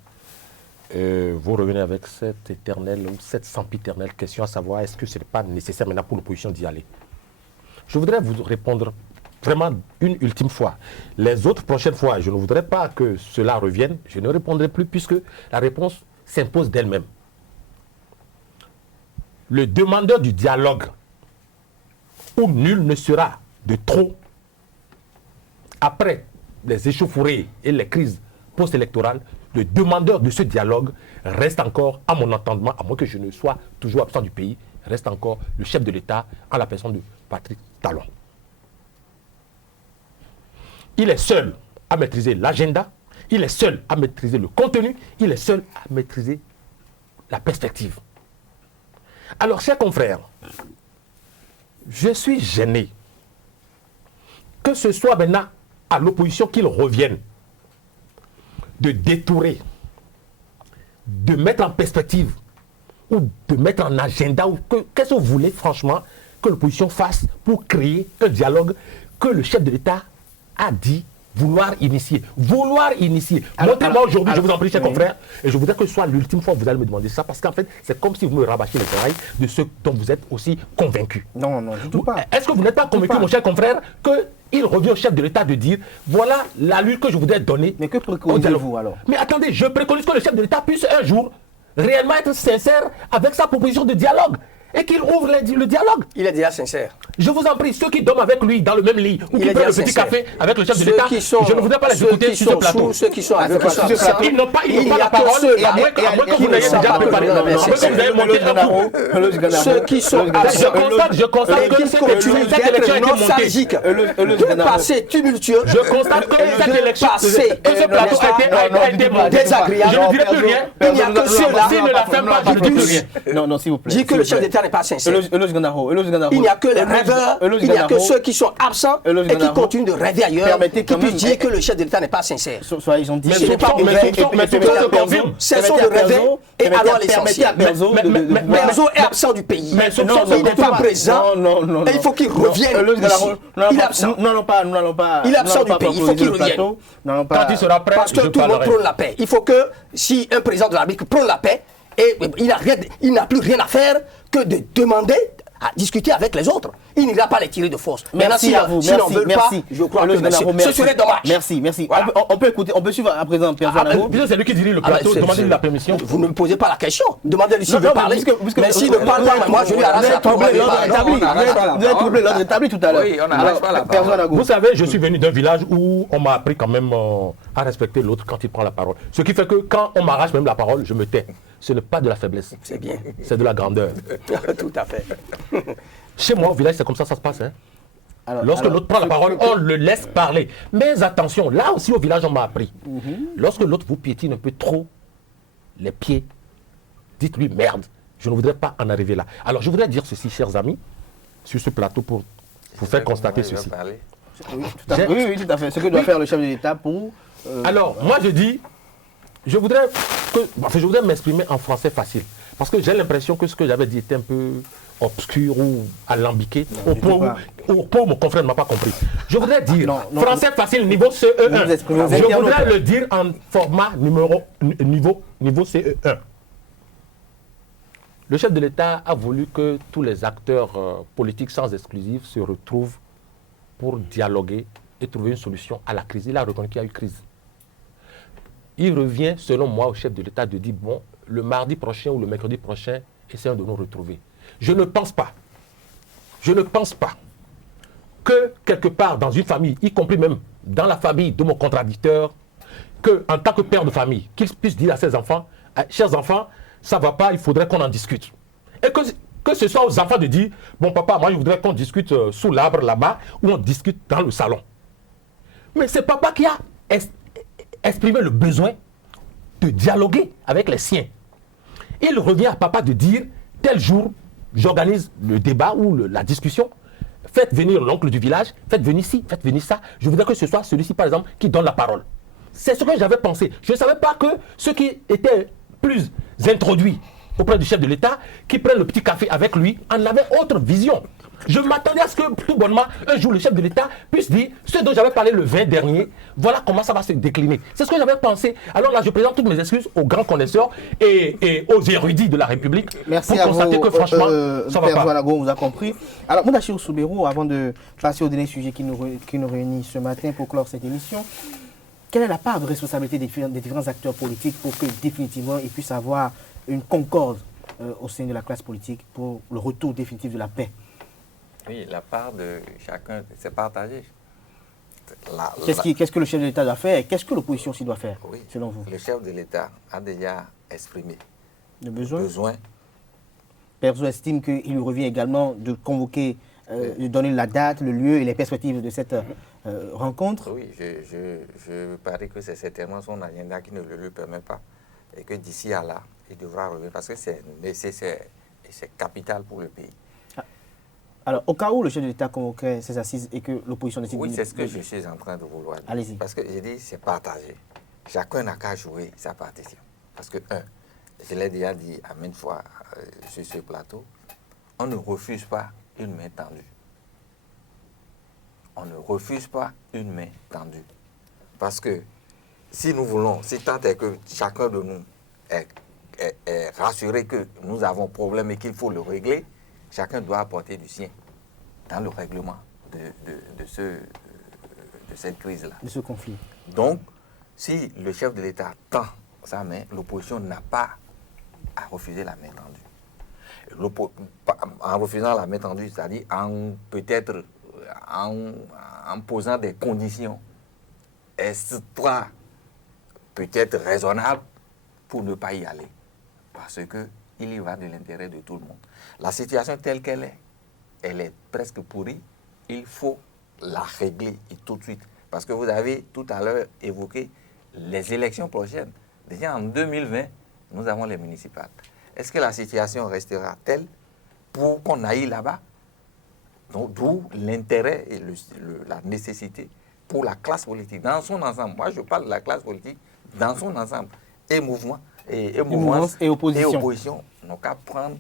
vous revenez avec cette éternelle ou cette sempiternelle question, à savoir est-ce que ce n'est pas nécessaire maintenant pour l'opposition d'y aller. Je voudrais vous répondre vraiment une ultime fois. Les autres prochaines fois, je ne voudrais pas que cela revienne, je ne répondrai plus puisque la réponse s'impose d'elle-même. Le demandeur du dialogue, où nul ne sera de trop, après les échauffourées et les crises post-électorales, le demandeur de ce dialogue reste encore, à mon entendement, à moins que je ne sois toujours absent du pays, reste encore le chef de l'État en la personne de Patrice Talon. Il est seul à maîtriser l'agenda, il est seul à maîtriser le contenu, il est seul à maîtriser la perspective. Alors, chers confrères, je suis gêné que ce soit maintenant à l'opposition qu'ils reviennent de détourer, de mettre en perspective ou de mettre en agenda. Qu'est-ce que vous voulez franchement que l'opposition fasse pour créer un dialogue que le chef de l'État a dit vouloir initier. Montrez-moi aujourd'hui, je vous en prie, chers confrères, et je voudrais que ce soit l'ultime fois que vous allez me demander ça, parce qu'en fait, c'est comme si vous me rabâchiez les oreilles de ce dont vous êtes aussi convaincu. Non, du tout pas. Est-ce que vous n'êtes pas convaincu, mon cher confrère, qu'il revient au chef de l'État de dire, voilà la lutte que je voudrais donner. Mais que préconisez-vous alors? Mais attendez, je préconise que le chef de l'État puisse un jour réellement être sincère avec sa proposition de dialogue. Et qu'il ouvre le dialogue. Il est déjà sincère. Je vous en prie, ceux qui dorment avec lui dans le même lit, ou qui prennent le petit café avec le chef de l'État, je ne voudrais pas les écouter sur ce plateau. Ceux qui sont avec ils n'ont pas la parole, à moins que vous n'ayez déjà préparé. À moins que vous ayez monté un coup. Ceux qui sont je constate que cette élection a été nostalgique. Tout passé tumultueux. Je constate que cette élection, que ce plateau a été monté. Désagréable. Je ne dirai plus rien. Il n'y a que ceux-là. S'il ne la ferme pas, je ne dirai plus rien. Non, s'il vous plaît. Dis que le chef d'État n'est pas sincère. Il n'y a que les rêveurs, il n'y a que ceux qui sont absents et qui continuent de rêver ailleurs qui puissent dire que le chef de l'État n'est pas sincère. Soit ils ont dit. Cessons de rêver et allons à l'essentiel. Perzo est absent du pays. Il n'est pas présent. Et il faut qu'il revienne ici. Il est absent. Il est absent du pays. Il faut qu'il revienne. Quand il sera prêt, parce que tout le monde prône la paix. Il faut que si un président de la République prône la paix, et il n'a plus rien à faire que de demander à discuter avec les autres. Il n'ira pas les tirer de force. Merci à vous. S'ils n'en Merci, veulent pas, merci. je crois Le que Donaro, ce merci. serait dommage. Merci, merci. Voilà. On peut écouter, on peut suivre à présent Pierre Zanaro. Bien, c'est lui qui dirige le Ah, plateau, c'est- demandez-lui la c'est- permission. Vous ne me posez pas la question. Demandez-lui s'il Non, veut non, parler. puisque- Mais s'il ne parle pas, moi je lui arrache la parole. L'ordre établi. on n'arrache pas la Vous avez parole. troublé l'ordre établi tout à l'heure. Oui, on n'arrache pas la Pierre parole. Zanaro. Vous savez, je suis venu d'un village où on m'a appris quand même à respecter l'autre quand il prend la parole. Ce qui fait que quand on m'arrache même la parole, je me tais. Ce n'est pas de la faiblesse, C'est bien. c'est de la grandeur. Tout à fait. Chez moi, au village, c'est comme ça se passe. Hein. Lorsque Alors, l'autre prend la parole, on le laisse parler. Mais attention, là aussi au village, on m'a appris. Lorsque l'autre vous piétine un peu trop les pieds, dites-lui merde. Je ne voudrais pas en arriver là. Alors, je voudrais dire ceci, chers amis, sur ce plateau pour vous faire constater Moi, je vais ceci. parler. Oui, tout à fait. Ce que doit faire le chef de l'État pour... Alors, moi je dis, je voudrais m'exprimer en français facile. Parce que j'ai l'impression que ce que j'avais dit était un peu obscur ou alambiqué, au point où mon confrère ne m'a pas compris. Je voudrais dire, non, français facile niveau Vous CE1. exprimez aux Je internautes. voudrais le dire en format niveau CE1. Le chef de l'État a voulu que tous les acteurs politiques sans exclusif se retrouvent pour dialoguer et trouver une solution à la crise. Il a reconnu qu'il y a eu crise. Il revient, selon moi, au chef de l'État de dire, bon, le mardi prochain ou le mercredi prochain, essayons de nous retrouver. Je ne pense pas que quelque part dans une famille, y compris même dans la famille de mon contradicteur, qu'en tant que père de famille, qu'il puisse dire à ses enfants, chers enfants, ça ne va pas, il faudrait qu'on en discute. Et que ce soit aux enfants de dire, bon papa, moi je voudrais qu'on discute sous l'arbre là-bas, ou on discute dans le salon. Mais c'est papa qui a exprimé le besoin de dialoguer avec les siens. Il revient à papa de dire, tel jour, j'organise le débat ou la discussion, faites venir l'oncle du village, faites venir ci, faites venir ça. Je voudrais que ce soit celui-ci, par exemple, qui donne la parole. C'est ce que j'avais pensé. Je ne savais pas que ceux qui étaient plus introduits auprès du chef de l'État, qui prennent le petit café avec lui, en avaient autre vision. Je m'attendais à ce que, tout bonnement, un jour, le chef de l'État puisse dire ce dont j'avais parlé le 20 dernier, voilà comment ça va se décliner. C'est ce que j'avais pensé. Alors là, je présente toutes mes excuses aux grands connaisseurs et aux érudits de la République. Merci pour à constater vous, que franchement, ça va Père pas. Zoalago, on vous a compris. Alors, Moudachir Soubérou, avant de passer au dernier sujet qui nous réunit ce matin pour clore cette émission, quelle est la part de responsabilité des différents acteurs politiques pour que définitivement ils puissent avoir une concorde au sein de la classe politique pour le retour définitif de la paix? Oui, la part de chacun, c'est partagé. Qu'est-ce que le chef de l'État doit faire et qu'est-ce que l'opposition aussi doit faire, Oui, selon vous? le chef de l'État a déjà exprimé Le le besoin. besoin. Perso estime qu'il lui revient également de convoquer, de donner la date, le lieu et les perspectives de cette rencontre. Oui, je parie que c'est certainement son agenda qui ne le lui permet pas et que d'ici à là, il devra revenir parce que c'est nécessaire et c'est capital pour le pays. Alors, au cas où le chef de l'État convoquerait ces assises et que l'opposition décide... Oui, c'est ce que je suis en train de vouloir dire. Allez-y. Parce que j'ai dit, c'est partagé. Chacun n'a qu'à jouer sa partition. Parce que, je l'ai déjà dit à maintes fois sur ce plateau, on ne refuse pas une main tendue. On ne refuse pas une main tendue. Parce que si nous voulons, si tant est que chacun de nous est rassuré que nous avons problème et qu'il faut le régler, chacun doit apporter du sien dans le règlement de cette crise-là. De ce conflit. Donc, si le chef de l'État tend sa main, l'opposition n'a pas à refuser la main tendue. En refusant la main tendue, c'est-à-dire peut-être en posant des conditions extra peut-être raisonnables pour ne pas y aller. Parce qu'il y va de l'intérêt de tout le monde. La situation telle qu'elle est, elle est presque pourrie. Il faut la régler et tout de suite. Parce que vous avez tout à l'heure évoqué les élections prochaines. Déjà en 2020, nous avons les municipales. Est-ce que la situation restera telle pour qu'on aille là-bas? D'où l'intérêt et la nécessité pour la classe politique dans son ensemble. Moi, je parle de la classe politique dans son ensemble. Et mouvement, mouvance et opposition. n'ont qu'à prendre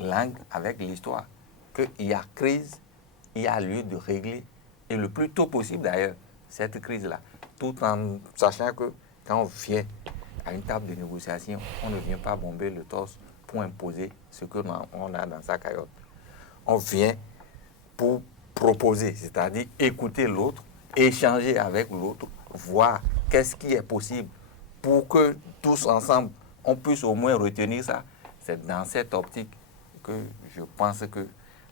langue avec l'histoire. Qu'il y a crise, il y a lieu de régler, et le plus tôt possible d'ailleurs, cette crise-là. Tout en sachant que quand on vient à une table de négociation, on ne vient pas bomber le torse pour imposer ce qu'on a dans sa caillotte. on vient pour proposer, c'est-à-dire écouter l'autre, échanger avec l'autre, voir qu'est-ce qui est possible pour que tous ensemble, on puisse au moins retenir ça. C'est dans cette optique que je pense que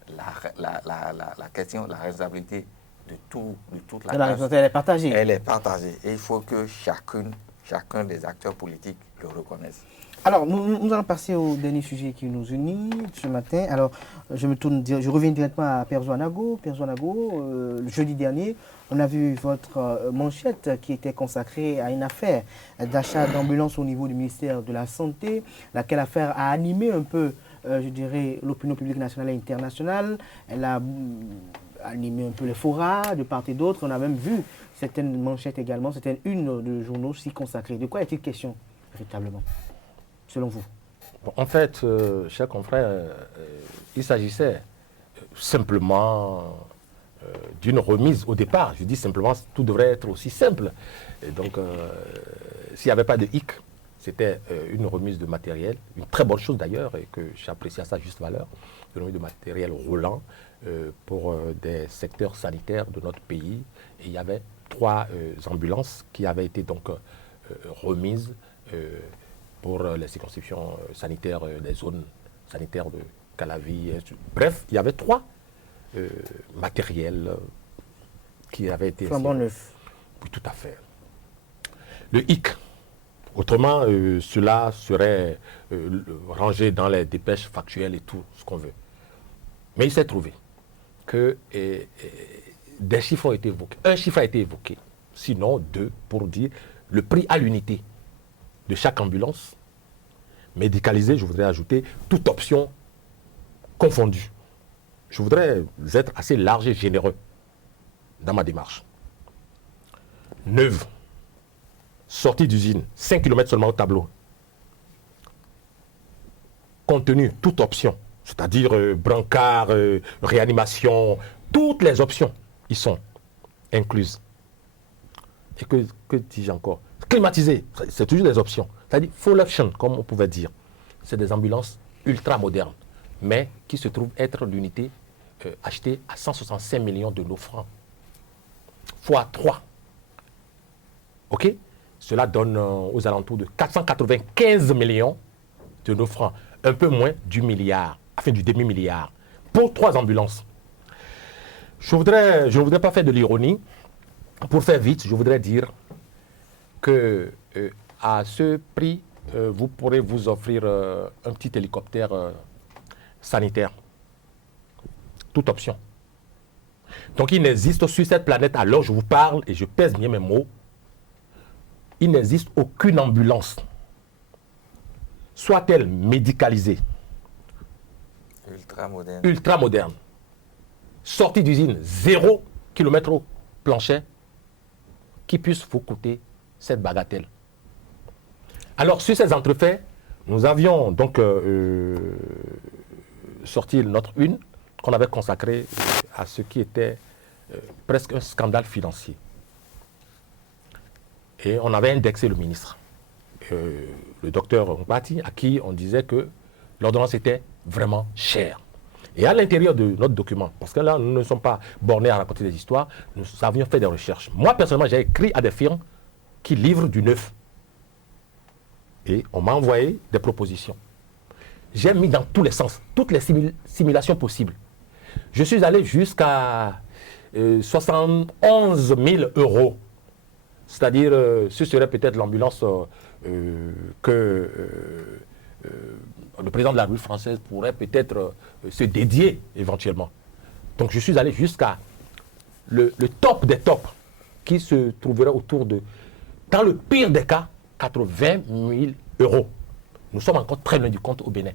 la question, la responsabilité de toute la classe, elle est partagée. Elle est partagée. Et il faut que chacun des acteurs politiques le reconnaisse. Alors, nous allons passer au dernier sujet qui nous unit ce matin. Alors, je reviens directement à Perzo Anago. Perzo Anago, le jeudi dernier, on a vu votre manchette qui était consacrée à une affaire d'achat d'ambulance au niveau du ministère de la Santé, laquelle affaire a animé un peu, je dirais, l'opinion publique nationale et internationale. Elle a animé un peu les forats de part et d'autre. On a même vu certaines manchettes également, certaines unes de journaux s'y consacrées. De quoi est-il question, véritablement, selon vous? Bon, en fait, chers confrères, il s'agissait simplement d'une remise au départ. Je dis simplement, tout devrait être aussi simple. Et donc, s'il n'y avait pas de hic, c'était une remise de matériel, une très bonne chose d'ailleurs, et que j'apprécie à sa juste valeur, une remise de matériel roulant pour des secteurs sanitaires de notre pays. Et il y avait 3 ambulances qui avaient été donc remises pour les circonscriptions sanitaires des zones sanitaires de Calavi. Bref, il y avait 3 matériels qui avaient été... Flambant neuf. Oui, tout à fait. Le hic, autrement, cela serait rangé dans les dépêches factuelles et tout ce qu'on veut. Mais il s'est trouvé que des chiffres ont été évoqués. Un chiffre a été évoqué, sinon 2, pour dire le prix à l'unité de chaque ambulance médicalisée, je voudrais ajouter, toute option confondue. Je voudrais être assez large et généreux dans ma démarche. Neuve, sortie d'usine, 5 km seulement au tableau. Contenu, toute option, c'est-à-dire brancard, réanimation, toutes les options y sont incluses. Et que dis-je encore? Climatisé, c'est toujours des options. C'est-à-dire full option, comme on pouvait dire. C'est des ambulances ultra modernes, mais qui se trouvent être l'unité achetée à 165 millions de nos francs. Fois 3. OK? Cela donne aux alentours de 495 millions de nos francs. Un peu moins du milliard, enfin du demi-milliard, pour 3 ambulances. Je ne voudrais pas faire de l'ironie. Pour faire vite, je voudrais dire que à ce prix, vous pourrez vous offrir un petit hélicoptère sanitaire. Toute option. Donc il n'existe sur cette planète, alors je vous parle et je pèse bien mes mots, il n'existe aucune ambulance, soit-elle médicalisée, ultra moderne, sortie d'usine, 0 km au plancher, qui puisse vous coûter cette bagatelle. Alors, sur ces entrefaits, nous avions donc sorti notre une qu'on avait consacrée à ce qui était presque un scandale financier. Et on avait indexé le ministre, le docteur Mbati, à qui on disait que l'ordonnance était vraiment chère. Et à l'intérieur de notre document, parce que là, nous ne sommes pas bornés à raconter des histoires, nous avions fait des recherches. Moi, personnellement, j'ai écrit à des firmes qui livrent du neuf. Et on m'a envoyé des propositions. J'ai mis dans tous les sens, toutes les simulations possibles. Je suis allé jusqu'à 71 000 euros. C'est-à-dire, ce serait peut-être l'ambulance que le président de la République française pourrait peut-être se dédier éventuellement. Donc je suis allé jusqu'à le top des tops, qui se trouverait autour de, dans le pire des cas, 80 000 euros. Nous sommes encore très loin du compte au Bénin.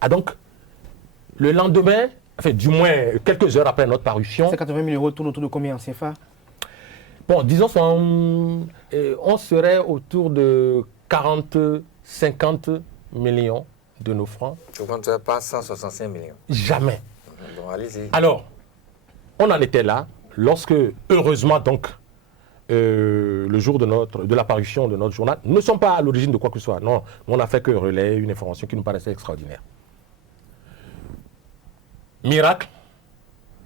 Ah donc, le lendemain, enfin du moins quelques heures après notre parution... Ces 80 000 euros tournent autour de combien en CFA? Bon, disons, on serait autour de 40-50 millions de nos francs. Je ne compte pas 165 millions. Jamais. Bon, allez-y. Alors, on en était là, lorsque, heureusement donc, le jour de la parution de notre journal, nous ne sommes pas à l'origine de quoi que ce soit. Non, on n'a fait que relayer une information qui nous paraissait extraordinaire. Miracle,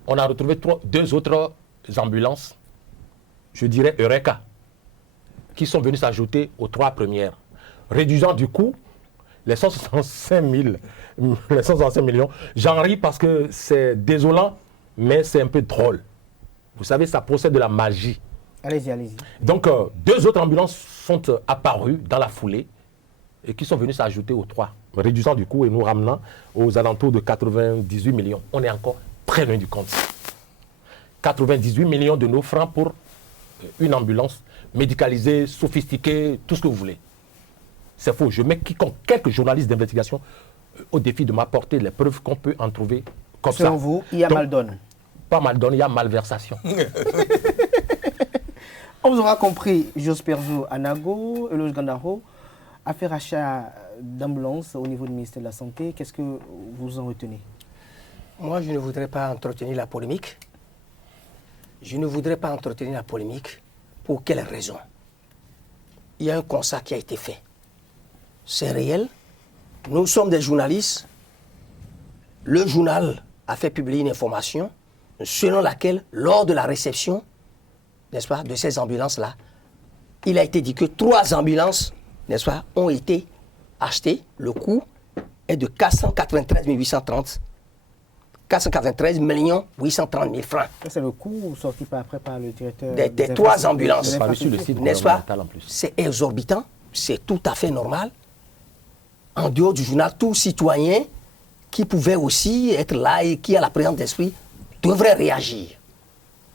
on a retrouvé deux autres ambulances, je dirais Eureka, qui sont venues s'ajouter aux 3 premières, réduisant du coup les 165 millions. J'en ris parce que c'est désolant, mais c'est un peu drôle. Vous savez, ça procède de la magie. Allez-y, allez-y. Donc, 2 autres ambulances sont apparues dans la foulée et qui sont venues s'ajouter aux 3, réduisant du coup et nous ramenant aux alentours de 98 millions. On est encore très loin du compte. 98 millions de nos francs pour une ambulance médicalisée, sophistiquée, tout ce que vous voulez. C'est faux. Je mets quelques journalistes d'investigation au défi de m'apporter les preuves qu'on peut en trouver comme ça. Selon vous, il y a mal-donne. Pas mal-donne, il y a malversation. On vous aura compris, Josperzo Anago, Eloge Gandaro, affaire achat d'ambulance au niveau du ministère de la Santé. Qu'est-ce que vous en retenez? Moi, je ne voudrais pas entretenir la polémique. Je ne voudrais pas entretenir la polémique. Pour quelle raison? Il y a un constat qui a été fait. C'est réel. Nous sommes des journalistes. Le journal a fait publier une information selon laquelle, lors de la réception, n'est-ce pas, de ces ambulances-là, il a été dit que 3 ambulances, n'est-ce pas, ont été achetées. Le coût est de 493 830. 493 830 000 francs. C'est le coût sorti après par le directeur des 3 ambulances, n'est-ce pas? C'est exorbitant, c'est tout à fait normal. En dehors du journal, tout citoyen qui pouvait aussi être là et qui a la présence d'esprit devrait réagir.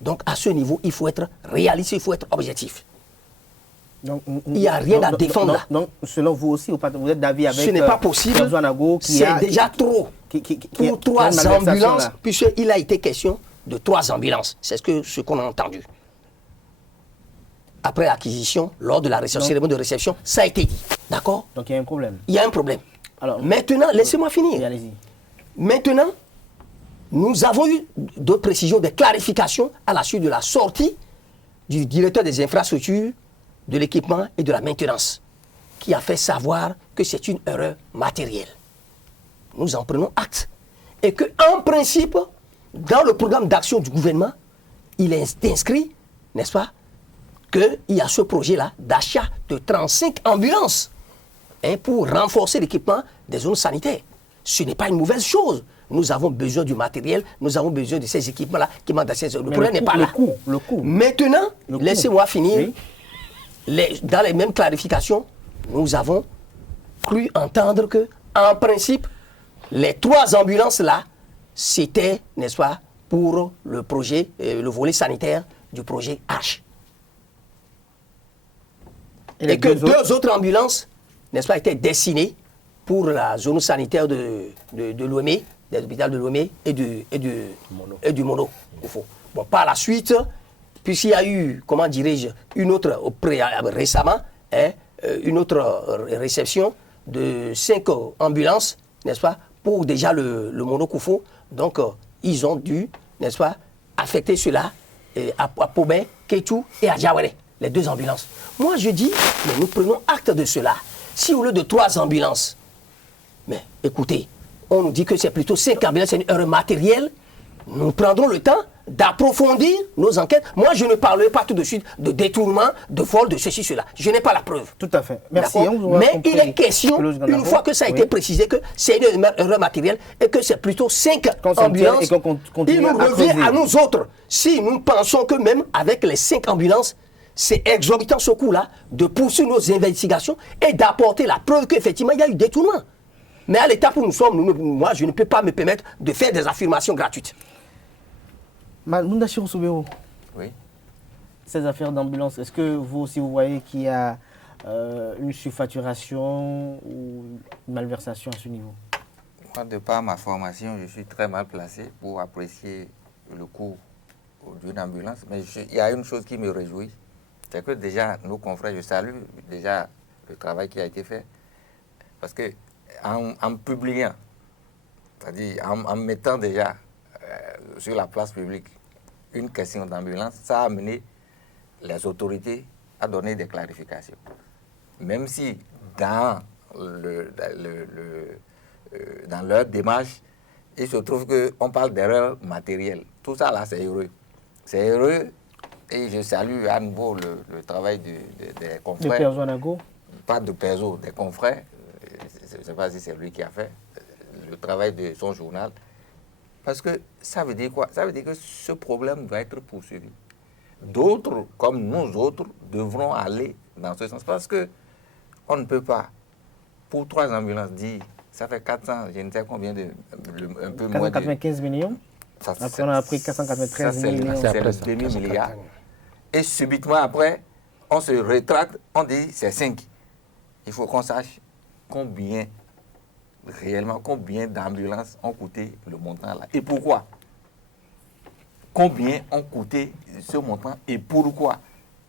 Donc à ce niveau, il faut être réaliste, il faut être objectif. Donc, il n'y a rien à défendre là. Donc, selon vous aussi, vous êtes d'avis avec... Ce n'est pas possible, c'est déjà trop. Pour 3 ambulances, puisqu'il a été question de 3 ambulances. C'est ce qu'on a entendu. Après l'acquisition, lors de la cérémonie de réception, ça a été dit. D'accord? Donc il y a un problème. Il y a un problème. Alors, maintenant, laissez-moi finir. Allez-y. Maintenant, nous avons eu d'autres précisions, des clarifications à la suite de la sortie du directeur des infrastructures, de l'équipement et de la maintenance, qui a fait savoir que c'est une erreur matérielle. Nous en prenons acte. Et qu'en principe, dans le programme d'action du gouvernement, il est inscrit, n'est-ce pas, qu'il y a ce projet-là d'achat de 35 ambulances pour renforcer l'équipement des zones sanitaires. Ce n'est pas une mauvaise chose. Nous avons besoin du matériel, nous avons besoin de ces équipements-là qui manquent dans ces zones. Le problème n'est pas là. Le coût. Maintenant, laissez-moi finir. Oui. Dans les mêmes clarifications, nous avons cru entendre que, en principe, les 3 ambulances-là, c'était, n'est-ce pas, pour le projet, le volet sanitaire du projet H. Et que 2 autres ambulances, n'est-ce pas, étaient destinées pour la zone sanitaire de Lomé, de l'hôpital de Lomé et du Mono. Bon, par la suite, puisqu'il y a eu, comment dirais-je, une autre, récemment, une autre réception de 5 ambulances, n'est-ce pas, pour déjà le Mono-Koufou. Donc, ils ont dû, n'est-ce pas, affecter cela à Pobé, Kétou et à Diawéré, les 2 ambulances. Moi, je dis, mais nous prenons acte de cela. Si au lieu de 3 ambulances, mais écoutez, on nous dit que c'est plutôt 5 ambulances, c'est une erreur matérielle, nous prendrons le temps d'approfondir nos enquêtes. Moi, je ne parlerai pas tout de suite de détournement, de vol, de ceci, cela. Je n'ai pas la preuve. Tout à fait. Merci. Mais il est question, une fois que ça a été précisé, que c'est une erreur matérielle et que c'est plutôt 5 ambulances, il nous revient à nous autres. Si nous pensons que même avec les 5 ambulances, c'est exorbitant ce coup-là, de poursuivre nos investigations et d'apporter la preuve qu'effectivement, il y a eu détournement. Mais à l'étape où nous sommes, moi, je ne peux pas me permettre de faire des affirmations gratuites. Malounda Soubero, oui. Ces affaires d'ambulance, est-ce que vous aussi vous voyez qu'il y a une surfacturation ou une malversation à ce niveau? Moi, de par ma formation, je suis très mal placé pour apprécier le coût d'une ambulance. Mais il y a une chose qui me réjouit, c'est que déjà, nos confrères, je salue déjà le travail qui a été fait. Parce que en publiant, c'est-à-dire en mettant déjà sur la place publique une question d'ambulance, ça a amené les autorités à donner des clarifications. Même si dans leur démarche, il se trouve qu'on parle d'erreur matérielle. tout ça là, c'est heureux. C'est heureux et je salue à nouveau le travail des confrères. De Perzo Anago. Pas de Perzo, des confrères. Je ne sais pas si c'est lui qui a fait le travail de son journal. Parce que ça veut dire quoi? Ça veut dire que ce problème doit être poursuivi. D'autres, comme nous autres, devront aller dans ce sens. Parce que on ne peut pas, pour 3 ambulances, dire, ça fait 400, je ne sais combien un peu moins de... 495 millions. Après, on a pris 493 millions. C'est le demi-milliard. Et subitement après, on se rétracte, on dit c'est 5. Il faut qu'on sache combien, réellement, combien d'ambulances ont coûté le montant là. Et pourquoi? Combien ont coûté ce montant et pourquoi?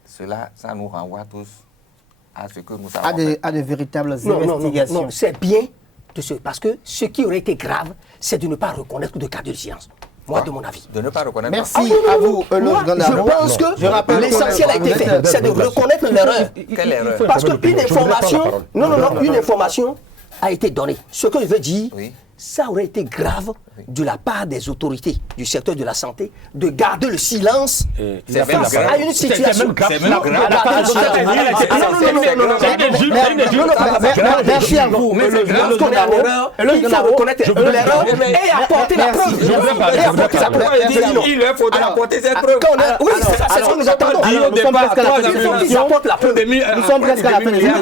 Cela, ça nous renvoie tous à ce que nous savons. À de véritables investigations. Non, c'est bien, parce que ce qui aurait été grave, c'est de ne pas reconnaître de cas de science. Moi, de mon avis. De ne pas reconnaître. Merci à vous, je pense que l'essentiel a été fait. C'est de reconnaître l'erreur. Quelle erreur? Parce qu'une information, une information a été donnée. Ce que je veux dire, ça aurait été grave de la part des autorités du secteur de la santé de garder le silence face à une situation. C'est même grave. Merci à vous. Lorsqu'on est à l'erreur, il faut reconnaître l'erreur et apporter la preuve. Il leur faudra apporter cette preuve. Oui, c'est ce que nous attendons. Nous sommes presque à la fin de l'émission. Nous sommes presque à la fin de l'émission.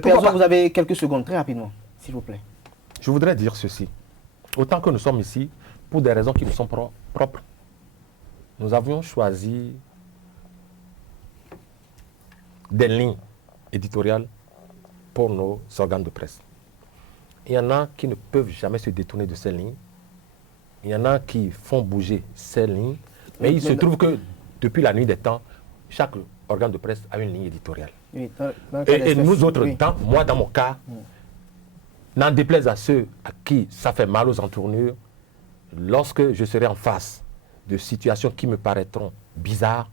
Perzo, vous avez quelques secondes, très rapidement, s'il vous plaît. Je voudrais dire ceci. Autant que nous sommes ici, pour des raisons qui nous sont propres, nous avions choisi des lignes éditoriales pour nos organes de presse. Il y en a qui ne peuvent jamais se détourner de ces lignes. Il y en a qui font bouger ces lignes. Mais il se trouve que depuis la nuit des temps, chaque organe de presse a une ligne éditoriale. Oui, et nous autres, moi dans mon cas, n'en déplaise à ceux à qui ça fait mal aux entournures, lorsque je serai en face de situations qui me paraîtront bizarres,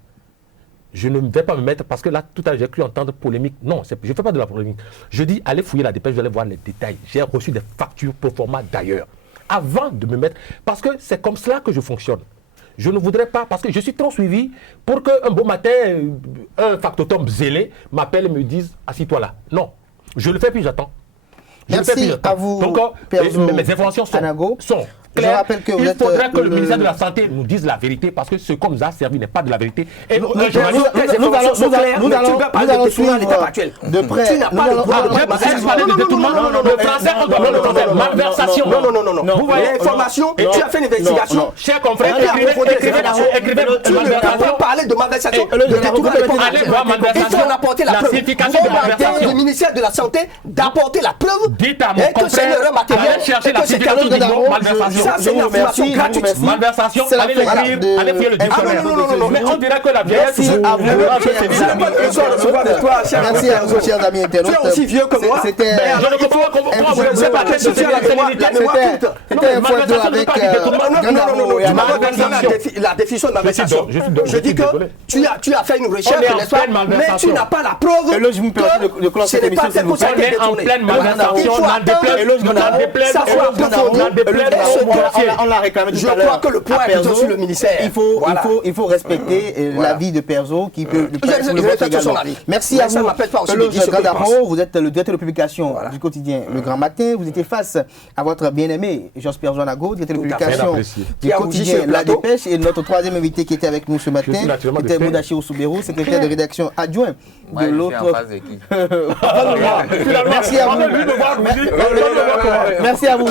je ne vais pas me mettre, parce que là, tout à l'heure, j'ai cru entendre polémique. Non, je ne fais pas de la polémique. Je dis, allez fouiller la dépêche, je vais aller voir les détails. J'ai reçu des factures pro forma d'ailleurs. Avant de me mettre, parce que c'est comme cela que je fonctionne. Je ne voudrais pas, parce que je suis trop suivi pour qu'un beau matin, un factotum zélé m'appelle et me dise, assis-toi là. Non, je le fais puis j'attends. Merci à vous, donc, mes informations sont claires. Je rappelle que il faudrait que le ministère de la Santé nous dise la vérité, parce que ce qu'on nous a servi n'est pas de la vérité. Et nous allons suivre de près. Tu n'as pas le droit de parler de détournement. Le français, on doit le faire. Malversation. Non. Vous voyez l'information, tu as fait une investigation. Chers confrères, écrivez tu ne peux pas parler de malversation. Allez voir malversation. Il faut apporter la preuve. Le ministère de la Santé d'apporter la preuve que c'est une erreur matérielle et que c'est certification du mot malversation. Ça, c'est une information gratuite. Malversation, allez l'écrire, allez fouiller le dictionnaire. Mais on dirait que la vieillesse... Merci à vous. Merci à vous, chers amis internautes. Tu es aussi vieux que moi. C'était... Je ne comprends pas comment vous n'avez pas question sur la sérénité. C'était un fois avec... La définition de malversation. Je dis que tu as fait une recherche, mais tu n'as pas la preuve que ce n'est pas tel que ça a été détourné. On est en pleine malversation, n'en déplaise. On l'a réclamé tout à l'heure. Je crois que le point est plutôt sur le ministère. Il faut respecter l'avis de Perzo qui peut le voter également. Merci à vous. Vous êtes le directeur de publication du quotidien Le Grand Matin. Vous étiez face à votre bien-aimé Jos Perzo Anago, directeur de publication du quotidien La Dépêche, et notre troisième invité qui était avec nous ce matin était Moudachi Ousouberou, secrétaire de rédaction adjoint de l'autre. Merci à vous. Merci à vous.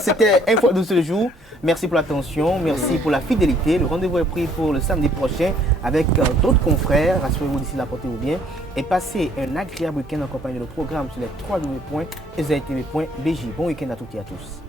C'était Info de ce jour. Merci pour l'attention, merci pour la fidélité. Le rendez-vous est pris pour le samedi prochain avec d'autres confrères. Rassurez-vous d'ici là, portez-vous bien et passez un agréable week-end en compagnie de nos programmes sur les www.ezatv.bj. Bon week-end à toutes et à tous.